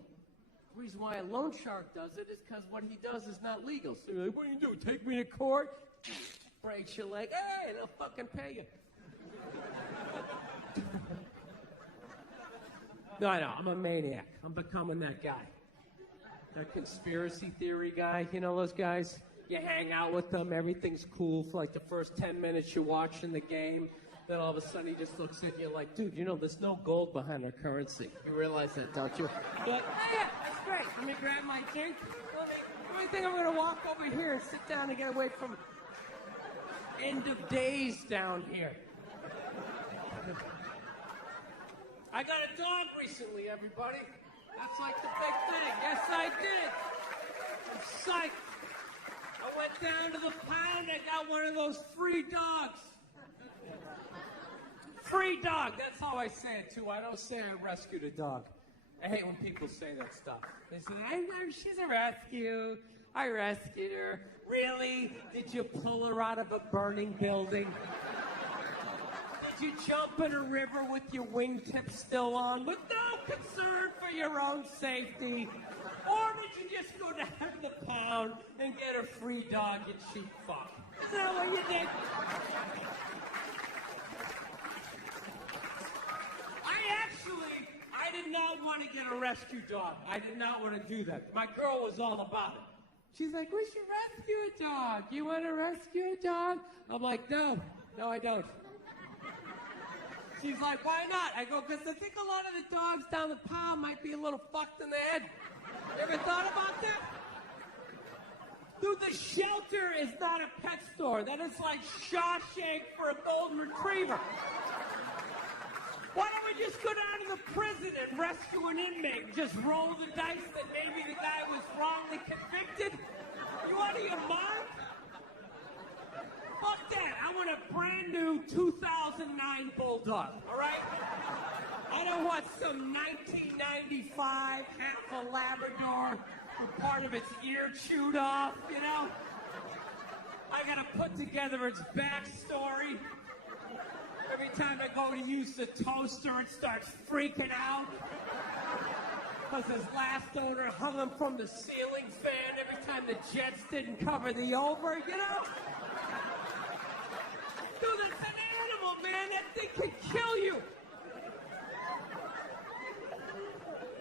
The reason why a loan shark does it is because what he does is not legal. So you're like, what do you do? Take me to court? Breaks your leg. Hey, they'll fucking pay you. No, I'm a maniac. I'm becoming that guy. That conspiracy theory guy. You know those guys? You hang out with them, everything's cool for like the first 10 minutes you're watching the game. Then all of a sudden he just looks at you like, dude, there's no gold behind our currency. You realize that, don't you? You're like, oh yeah, that's great. Let me grab my drink. I think I'm going to walk over here and sit down and get away from end of days down here. I got a dog recently, everybody. That's like the big thing. Yes, I did. I'm psyched. I went down to the pound. I got one of those free dogs. Free dog. That's how I say it, too. I don't say I rescued a dog. I hate when people say that stuff. They say, she's a rescue. I rescued her. Really? Did you pull her out of a burning building? Did you jump in a river with your wingtips still on with no concern for your own safety? Or did you just go down to the pound and get a free dog, you cheap fuck? Is that what you did? I did not want to get a rescue dog. I did not want to do that. My girl was all about it. She's like, we should rescue a dog. You want to rescue a dog? I'm like, no, I don't. She's like, why not? I go, because I think a lot of the dogs down the pound might be a little fucked in the head. You ever thought about that? Dude, the shelter is not a pet store. That is like Shawshank for a golden retriever. Why don't we just go down to the prison and rescue an inmate and just roll the dice that maybe the guy was wrongly convicted? You out of your mind? Fuck that. I want a brand new 2009 Bulldog, all right? I don't want some 1995 half a Labrador with part of its ear chewed off, I gotta put together its backstory. Every time I go to use the toaster, it starts freaking out. Because his last owner hung him from the ceiling fan every time the Jets didn't cover the over, Dude, that's an animal, man. That thing can kill you.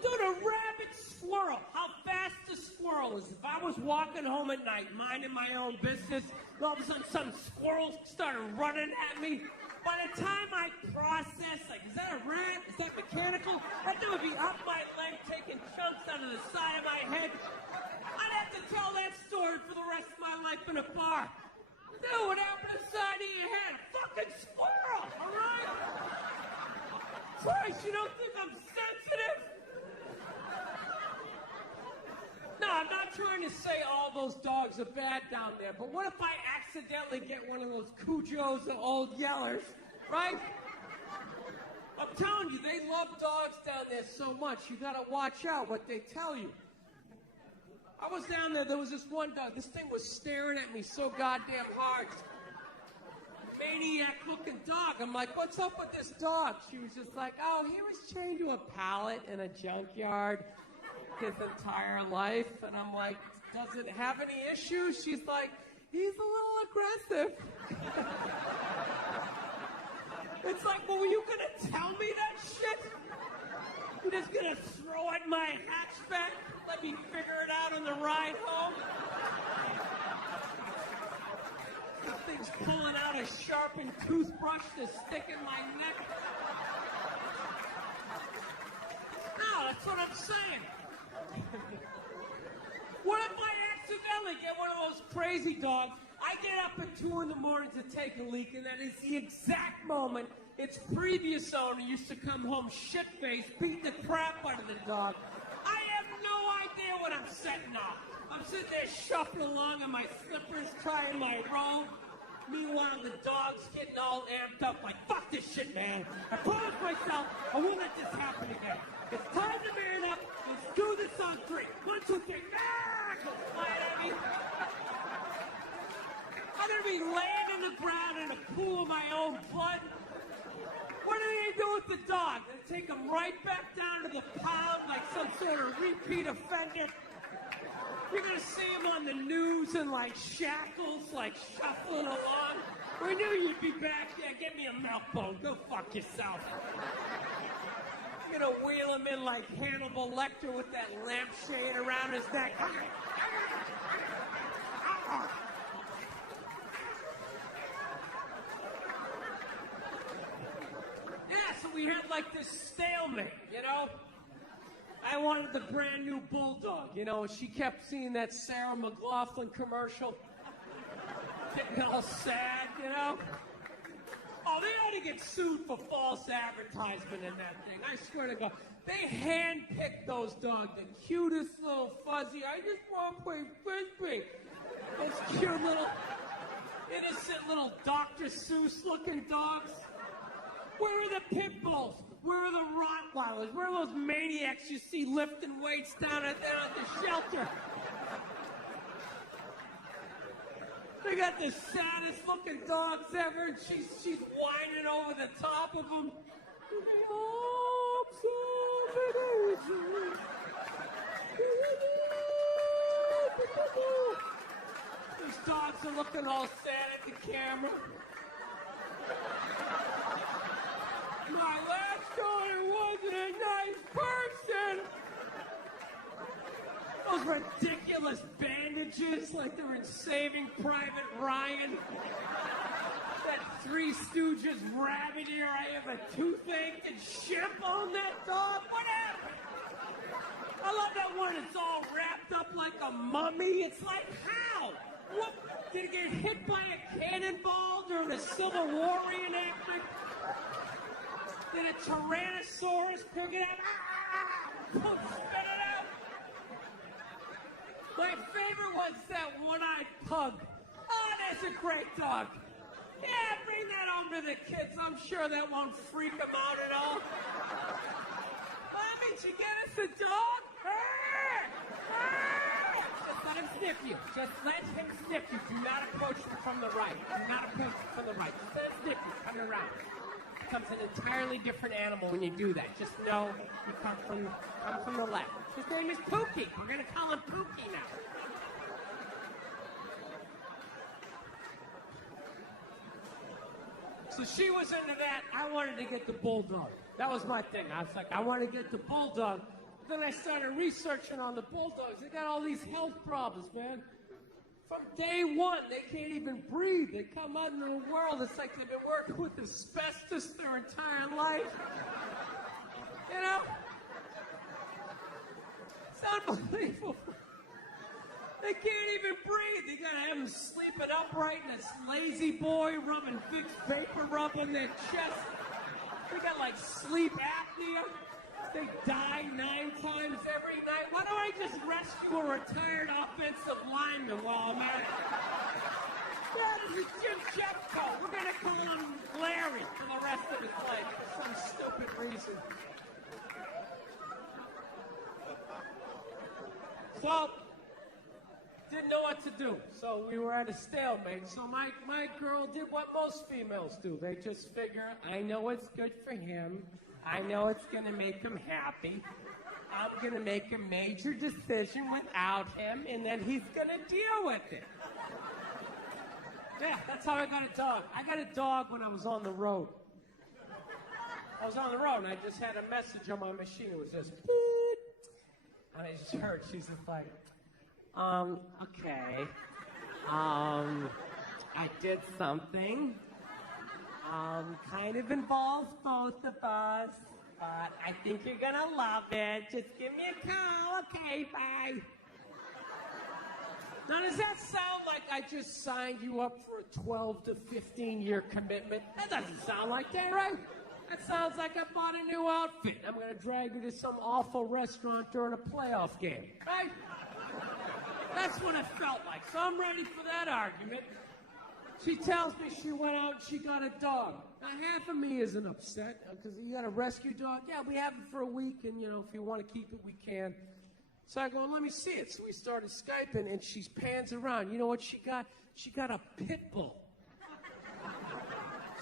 Dude, a rabid squirrel. How fast a squirrel is. If I was walking home at night, minding my own business, all of a sudden some squirrels started running at me. By the time I process, is that a rat? Is that mechanical? That thing would be up my leg, taking chunks out of the side of my head. I'd have to tell that story for the rest of my life in a bar. Dude, what happened to the side of your head? A fucking squirrel, all right? Christ, you don't think I'm sensitive? No, I'm not trying to say all those dogs are bad down there, but what if I accidentally get one of those Cujos or old Yellers, right? I'm telling you, they love dogs down there so much, you gotta watch out what they tell you. I was down there was this one dog, this thing was staring at me so goddamn hard. Maniac-looking dog. I'm like, what's up with this dog? She was just like, oh, he was chained to a pallet in a junkyard his entire life. And I'm like, does it have any issues? She's like, he's a little aggressive. It's like, well, were you going to tell me that shit? You're just going to throw at my hatchback? Let me figure it out on the ride home? This thing's pulling out a sharpened toothbrush to stick in my neck. No, that's what I'm saying. What if I accidentally get one of those crazy dogs? I get up at 2 in the morning to take a leak, and that is the exact moment its previous owner used to come home shit-faced, beating the crap out of the dog. I have no idea what I'm setting off. I'm sitting there shuffling along in my slippers, trying my robe. Meanwhile, the dog's getting all amped up, like, fuck this shit, man. I promised myself I won't let this happen again. It's time to man up. Let's do this on 3. 1, 2, 3. Ah! Goes flying at me. I'm gonna be laying in the ground in a pool of my own blood. What are they gonna do with the dog? They take him right back down to the pound like some sort of repeat offender. You're gonna see him on the news in like shackles, like shuffling along. We knew you'd be back. Yeah, get me a milk bone. Go fuck yourself. I'm gonna wheel him in like Hannibal Lecter with that lampshade around his neck. Yeah, so we had like this stalemate, you know? I wanted the brand new bulldog, you know? She kept seeing that Sarah McLachlan commercial. Getting all sad, you know? Oh, they ought to get sued for false advertisement in that thing. I swear to God. They handpicked those dogs, the cutest little fuzzy. I just want to play frisbee. Those cute little, innocent little Dr. Seuss looking dogs. Where are the pit bulls? Where are the Rottweilers? Where are those maniacs you see lifting weights down at the shelter? They got the saddest looking dogs ever, and she's whining over the top of them. These dogs are looking all sad at the camera. My last owner wasn't a nice person. Those ridiculous bandages like they're in Saving Private Ryan. That Three Stooges rabbit ear, I have a toothache, and Shemp on that dog. What happened? I love that one. It's all wrapped up like a mummy. It's like, how? What? Did it get hit by a cannonball during a Civil War reenactment? Did a Tyrannosaurus pick it up? Spit it out. My favorite was that one-eyed pug. Oh, that's a great dog. Yeah, bring that home to the kids. I'm sure that won't freak them out at all. Mommy, did you get us a dog? Just let him sniff you. Just let him sniff you. Do not approach him from the right. Do not approach him from the right. Just let him sniff you. Come around. It becomes an entirely different animal when you do that. Just know you come from the left. His name is Pookie. We're going to call him Pookie now. So she was into that. I wanted to get the bulldog. That was my thing. I was like, I want to get the bulldog. Then I started researching on the bulldogs. They got all these health problems, man. From day one, they can't even breathe. They come out into the world. It's like they've been working with asbestos their entire life. You know? It's unbelievable. They can't even breathe. You gotta have them sleeping upright in this lazy boy rubbing Vicks vapor rub on their chest. They got like sleep apnea. They die 9 times every night. Why don't I just rescue a retired offensive lineman while I'm at it? Yeah, this is Jim Jeffco. We're gonna call him Larry for the rest of his life for some stupid reason. So, didn't know what to do. So we were at a stalemate. So my girl did what most females do. They just figure, I know it's good for him. I know it's going to make him happy. I'm going to make a major decision without him, and then he's going to deal with it. Yeah, that's how I got a dog. I got a dog when I was on the road. I was on the road, and I just had a message on my machine. It was just, beep. And I just heard, she's just like, okay. I did something. Kind of involves both of us, but I think you're gonna love it. Just give me a call. Okay, bye. Now, does that sound like I just signed you up for a 12 to 15-year commitment. That doesn't sound like that, right? That sounds like I bought a new outfit. I'm going to drag you to some awful restaurant during a playoff game, right? That's what it felt like. So I'm ready for that argument. She tells me she went out and she got a dog. Now, half of me isn't upset because you got a rescue dog. Yeah, we have it for a week, and, if you want to keep it, we can. So I go, let me see it. So we started Skyping, and she pans around. You know what she got? She got a pit bull.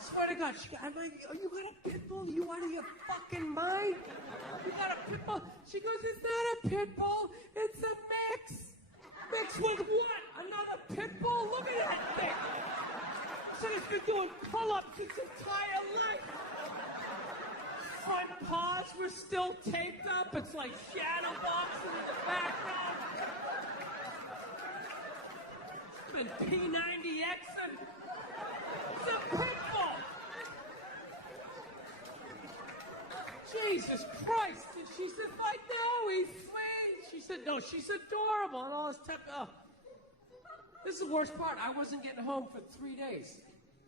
Swear to God, I'm like, oh, you got a pit bull? You out of your fucking mind? You got a pit bull? She goes, it's not a pit bull. It's a mix. Mix with what? Another pit bull? Look at that thing. So it's been doing pull-ups its entire life. Front paws were still taped up. It's like shadow boxing in the background. It's been P90Xing. It's a pit bull. Jesus Christ. And she said, I know, he's sweet. She said, no, she's adorable. And all this stuff. Oh. This is the worst part. I wasn't getting home for 3 days,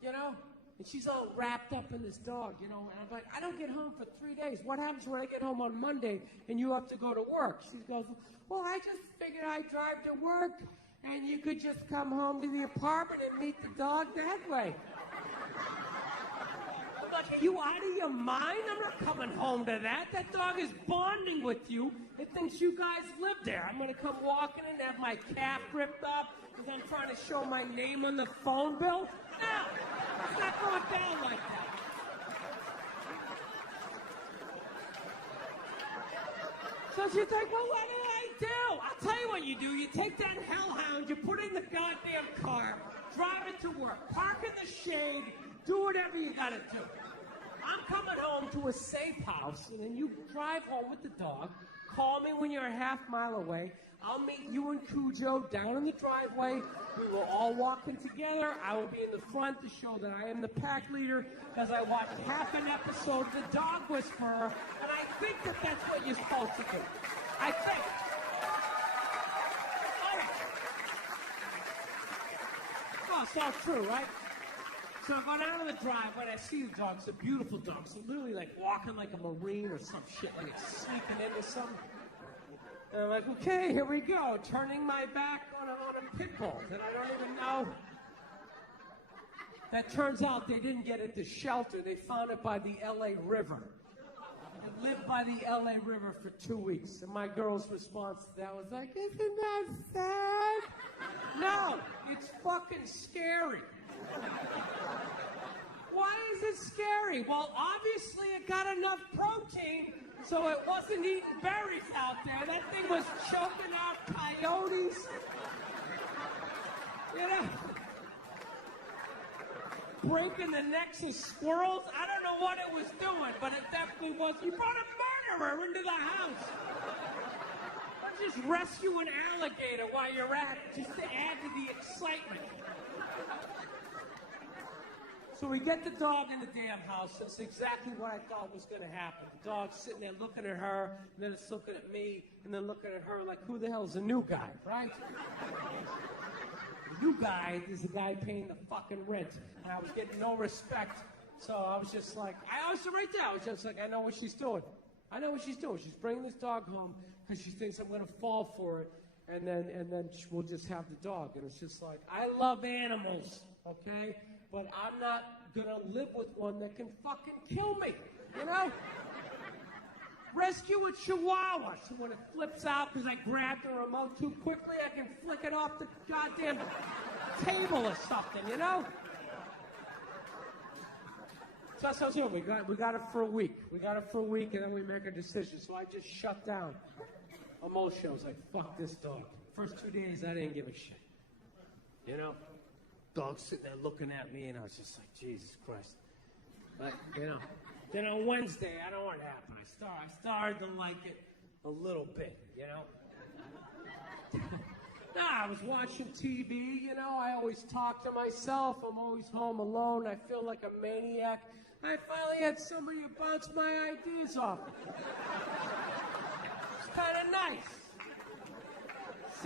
And she's all wrapped up in this dog, And I'm like, I don't get home for 3 days. What happens when I get home on Monday and you have to go to work? She goes, well, I just figured I'd drive to work and you could just come home to the apartment and meet the dog that way. I'm like, are you out of your mind? I'm not coming home to that. That dog is bonding with you. It thinks you guys live there. I'm going to come walking in and have my calf ripped up because I'm trying to show my name on the phone bill. No, it's not going down like that. So she's like, well, what do I do? I'll tell you what you do. You take that hellhound, you put it in the goddamn car, drive it to work, park in the shade, do whatever you got to do. I'm coming home to a safe house, and then you drive home with the dog. Call me when you're a half mile away. I'll meet you and Cujo down in the driveway. We will all walk in together. I will be in the front to show that I am the pack leader because I watched half an episode of The Dog Whisperer, and I think that that's what you're supposed to do. I think. Oh, it's all true, right? So I go down to the driveway and I see the dog. It's a beautiful dog. It's literally like walking like a Marine or some shit, like it's sneaking into something. And I'm like, okay, here we go. Turning my back on a pit bull that I don't even know. That turns out they didn't get it to shelter. They found it by the LA River. It lived by the LA River for 2 weeks. And my girl's response to that was like, isn't that sad? No, it's fucking scary. Why is it scary? Well, obviously it got enough protein, so it wasn't eating berries out there. That thing was choking out coyotes. Breaking the necks of squirrels. I don't know what it was doing, but it definitely was. You brought a murderer into the house. Just rescue an alligator while you're at it, just to add to the excitement. So we get the dog in the damn house. It's exactly what I thought was going to happen. The dog's sitting there looking at her, and then it's looking at me, and then looking at her like, who the hell's the new guy, right? The new guy is the guy paying the fucking rent. And I was getting no respect. So I was just like, I was right there. I was just like, I know what she's doing. I know what she's doing. She's bringing this dog home because she thinks I'm going to fall for it. And then we'll just have the dog. And it's just like, I love animals, okay? But I'm not going to live with one that can fucking kill me, Rescue a Chihuahua. So when it flips out because I grabbed the remote too quickly, I can flick it off the goddamn table or something, So that's what we got it for a week. We got it for a week, and then we make a decision. So I just shut down emotion. I was like, fuck this dog. First 2 days, I didn't give a shit. Dog sitting there looking at me, and I was just like, Jesus Christ. But, then on Wednesday, I don't know what happened. I started to like it a little bit, I was watching TV, I always talk to myself. I'm always home alone. I feel like a maniac. I finally had somebody to bounce my ideas off. It's kind of nice.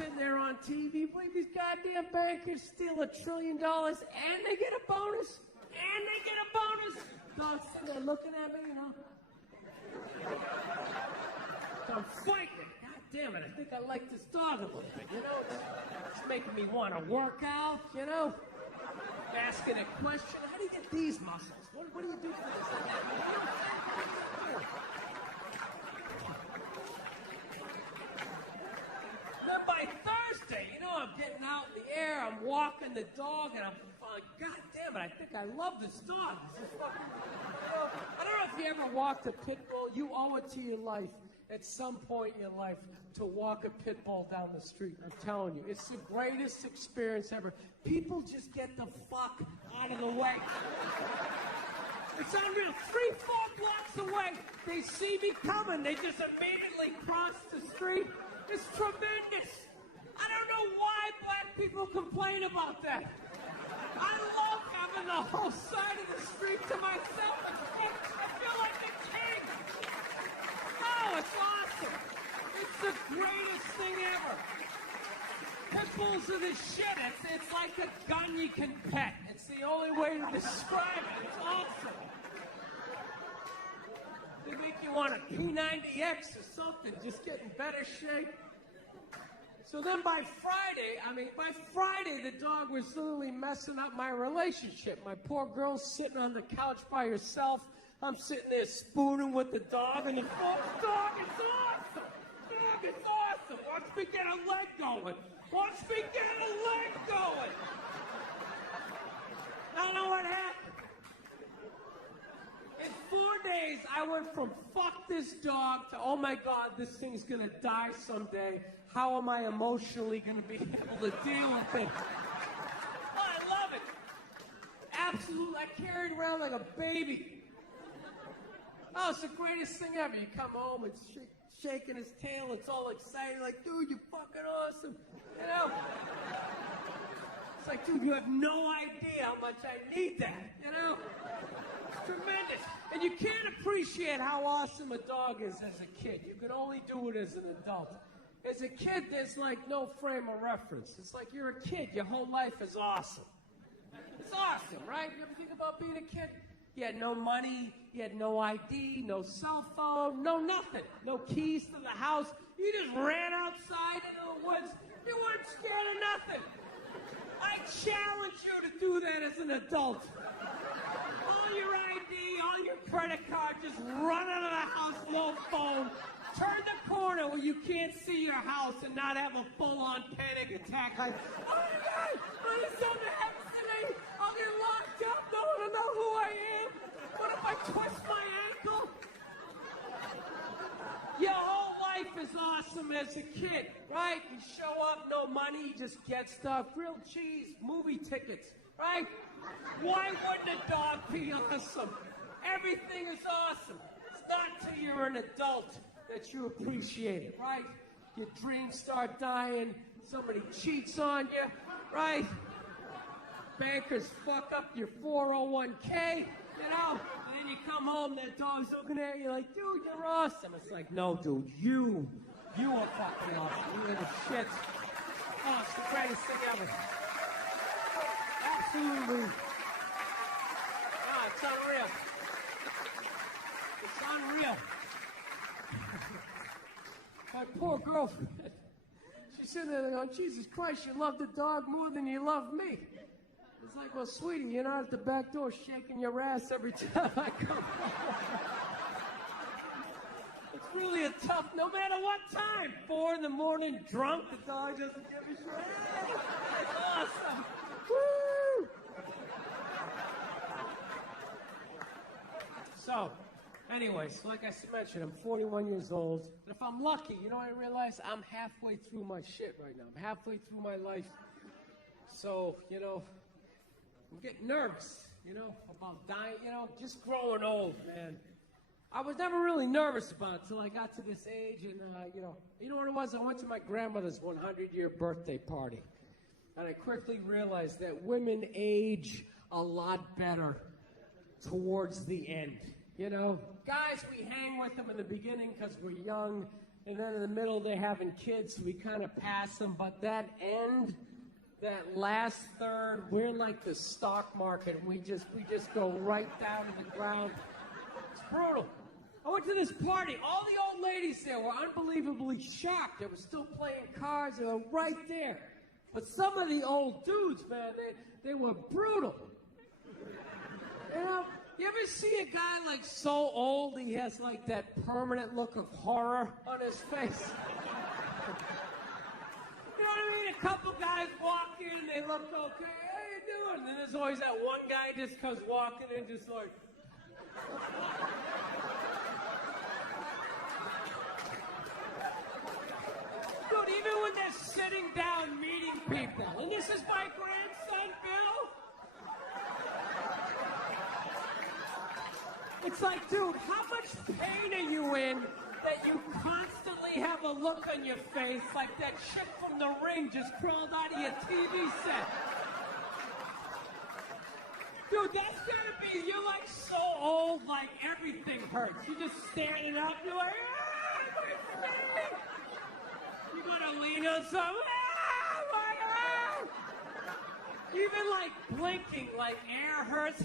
sitting there on TV. Believe these goddamn bankers steal $1 trillion and they get a bonus. And they get a bonus. Dog's sitting there looking at me, you know. So I'm fighting it. God damn it, I think I like this dog a little bit, you know? It's making me want to work out, you know? Asking a question, how do you get these muscles? What do you do for this? Then by Thursday, you know, I'm getting out in the air, I'm walking the dog, and I'm like, God damn it, I think I love this dog. This is fucking, you know, I don't know if you ever walked a pit bull. You owe it to your life at some point in your life to walk a pit bull down the street. I'm telling you, it's the greatest experience ever. People just get the fuck out of the way. It's unreal. 3-4 blocks away, they see me coming. They just immediately cross the street. It's tremendous. I don't know why black people complain about that. I love having the whole side of the street to myself. I feel like a king. Oh, it's awesome. It's the greatest thing ever. Pit bulls are the shit. It's like a gun you can pet. It's the only way to describe it. It's awesome. They make you want a P90X or something. Just get in better shape. So then by Friday, the dog was literally messing up my relationship. My poor girl's sitting on the couch by herself. I'm sitting there spooning with the dog, and the dog is awesome. Dog is awesome. Watch me get a leg going. Watch me get a leg going. I know what happened. In 4 days, I went from fuck this dog to, oh my God, this thing's gonna die someday. How am I emotionally gonna be able to deal with it? Oh, I love it. Absolutely, I carry it around like a baby. Oh, it's the greatest thing ever. You come home, it's shaking his tail, it's all excited, like, dude, you're fucking awesome. You know? It's like, dude, you have no idea how much I need that, you know? It's tremendous. And you can't appreciate how awesome a dog is as a kid. You can only do it as an adult. As a kid, there's like no frame of reference. It's like you're a kid. Your whole life is awesome. It's awesome, right? You ever think about being a kid? You had no money, you had no ID, no cell phone, no nothing. No keys to the house. You just ran outside into the woods. You weren't scared of nothing. I challenge you to do that as an adult. All your ID, all your credit card, just run out of the house, no phone. Turn the corner where you can't see your house and not have a full-on panic attack. Like, oh my God, what if something happens to me? I'll get locked up. No one will know who I am. What if I twist my ankle? Your whole life is awesome as a kid, right? You show up, no money, you just get stuff. Grilled cheese, movie tickets, right? Why wouldn't a dog be awesome? Everything is awesome. It's not till you're an adult that you appreciate it, right? Your dreams start dying, somebody cheats on you, right? Bankers fuck up your 401k, you know? And then you come home, that dog's looking at you like, dude, you're awesome. It's like, no, dude, you are fucking awesome. You are the shit. Oh, it's the greatest thing ever. Absolutely. Oh, it's unreal. It's unreal. My poor girlfriend, she's sitting there going, Jesus Christ, you love the dog more than you love me. It's like, well, sweetie, you're not at the back door shaking your ass every time I come home. It's really a tough, no matter what time. 4 in the morning, drunk, the dog doesn't give a shit. It's awesome. Woo! So, anyways, like I mentioned, I'm 41 years old. And if I'm lucky, you know, I realize I'm halfway through my shit right now. I'm halfway through my life. So, you know, I'm getting nervous, you know, about dying, you know, just growing old, man. I was never really nervous about it until I got to this age, and, you know what it was? I went to my grandmother's 100-year birthday party, and I quickly realized that women age a lot better towards the end. You know, guys, we hang with them in the beginning because we're young and then in the middle they're having kids, so we kind of pass them. But that end, that last third, we're like the stock market. We just go right down to the ground. It's brutal. I went to this party. All the old ladies there were unbelievably shocked. They were still playing cards. They were right there. But some of the old dudes, man, they were brutal. You know, you ever see a guy like so old he has like that permanent look of horror on his face? You know what I mean? A couple guys walk in and they look okay. How you doing? And then there's always that one guy just comes walking in just like... Dude, even when they're sitting down meeting people, and this is my grandson, Bill. It's like, dude, how much pain are you in that you constantly have a look on your face like that chick from The Ring just crawled out of your TV set? Dude, that's gotta be, you're like so old, like everything hurts. You're just standing up, you're like, my face! You gotta lean on something, my God! Even like blinking, like air hurts.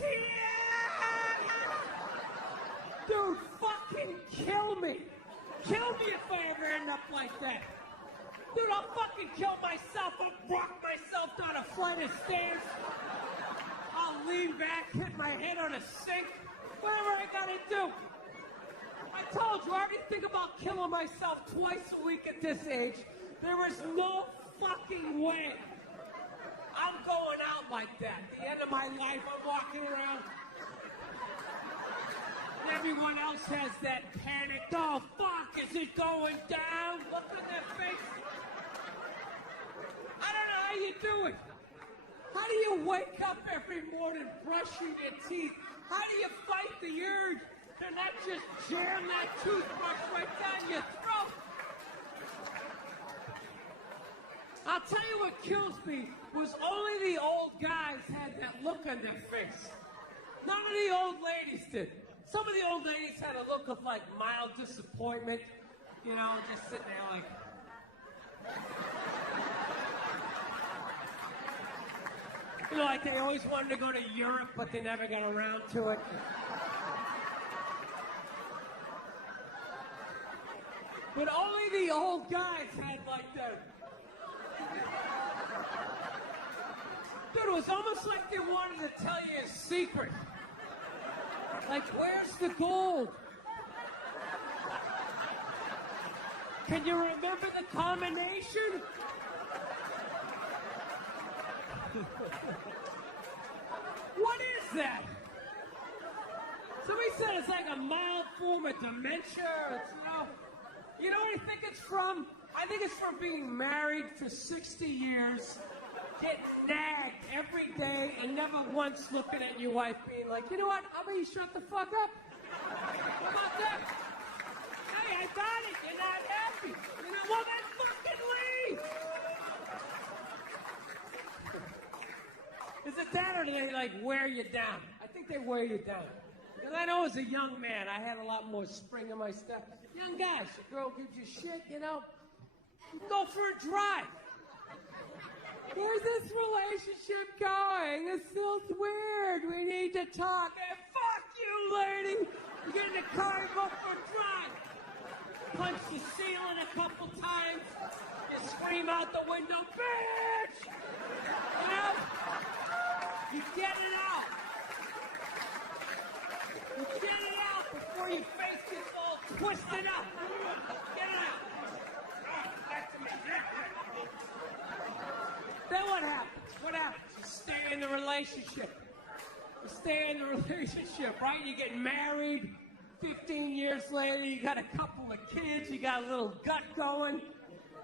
Dude, fucking kill me. Kill me if I ever end up like that. Dude, I'll fucking kill myself. I'll rock myself down a flight of stairs. I'll lean back, hit my head on a sink. Whatever I gotta do. I told you, I already think about killing myself twice a week at this age. There is no fucking way I'm going out like that. At the end of my life, I'm walking around. Everyone else has that panic. Oh, fuck, is it going down? Look at their face. I don't know how you do it. How do you wake up every morning brushing your teeth? How do you fight the urge to not just jam that toothbrush right down your throat? I'll tell you what kills me was only the old guys had that look on their face. None of the old ladies did. Some of the old ladies had a look of like mild disappointment, you know, just sitting there like. You know, like they always wanted to go to Europe, but they never got around to it. But only the old guys had like that. Dude, it was almost like they wanted to tell you a secret. Like, where's the gold? Can you remember the combination? What is that? Somebody said it's like a mild form of dementia. It's, you know what I think it's from? I think it's from being married for 60 years, getting nagged every day, and never once looking at your wife being like, you know what, how about you shut the fuck up? How about that? Hey, I got it. You're not happy. You know, well, then fucking leave. Is it that, or do they, like, wear you down? I think they wear you down. Because I know as a young man, I had a lot more spring in my step. Young guys, a girl gives you shit, you know, go for a drive. Where's this relationship going? This feels weird. We need to talk. Hey, fuck you, lady. You get in the car and go for a drive. Punch the ceiling a couple times. You scream out the window, bitch! You know? You get it out. You get it out before your face gets all twisted up. Get it out. Then what happens? What happens? You stay in the relationship. You stay in the relationship, right? You get married. 15 years later, you got a couple of kids. You got a little gut going,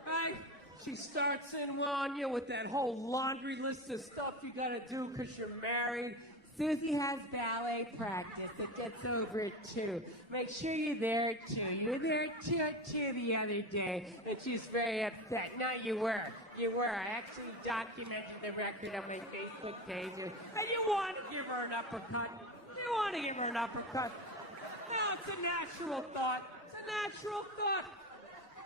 right? She starts in on you with that whole laundry list of stuff you got to do because you're married. Susie has ballet practice. It gets over it, too. Make sure you're there, too. You were there, too, the other day. And she's very upset. No, you were. You were. I actually documented the record on my Facebook page. And you want to give her an uppercut. You want to give her an uppercut. No, it's a natural thought. It's a natural thought.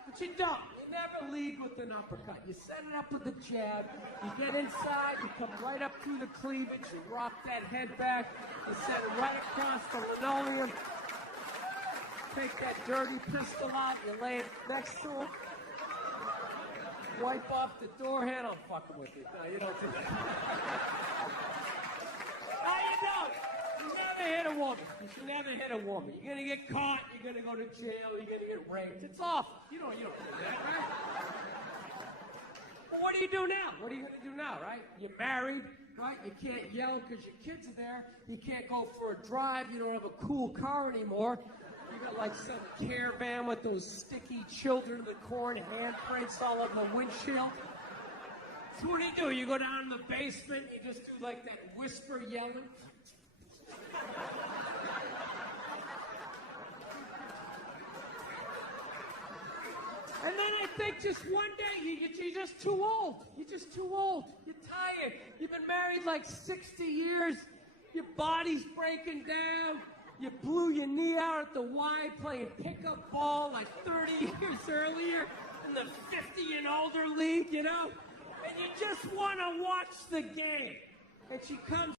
But you don't. You never lead with an uppercut. You set it up with a jab. You get inside. You come right up through the cleavage. You rock that head back. You set it right across the linoleum. Take that dirty pistol out. You lay it next to him. Wipe off the door handle. I'm fucking with you. No, you don't do that. No, you don't. You never hit a woman. You should never hit a woman. You're going to get caught. You're going to go to jail. You're going to get raped. It's awful. You don't do that, right? Well, what do you do now? What are you going to do now, right? You're married, right? You can't yell because your kids are there. You can't go for a drive. You don't have a cool car anymore. You got like some caravan with those sticky children of the corn handprints all over the windshield. So what do? You go down in the basement, you just do like that whisper yelling. And then I think just one day you're just too old. You're just too old. You're tired. You've been married like 60 years. Your body's breaking down. You blew your knee out at the Y playing pickup ball like 30 years earlier in the 50 and older league, you know? And you just want to watch the game. And she comes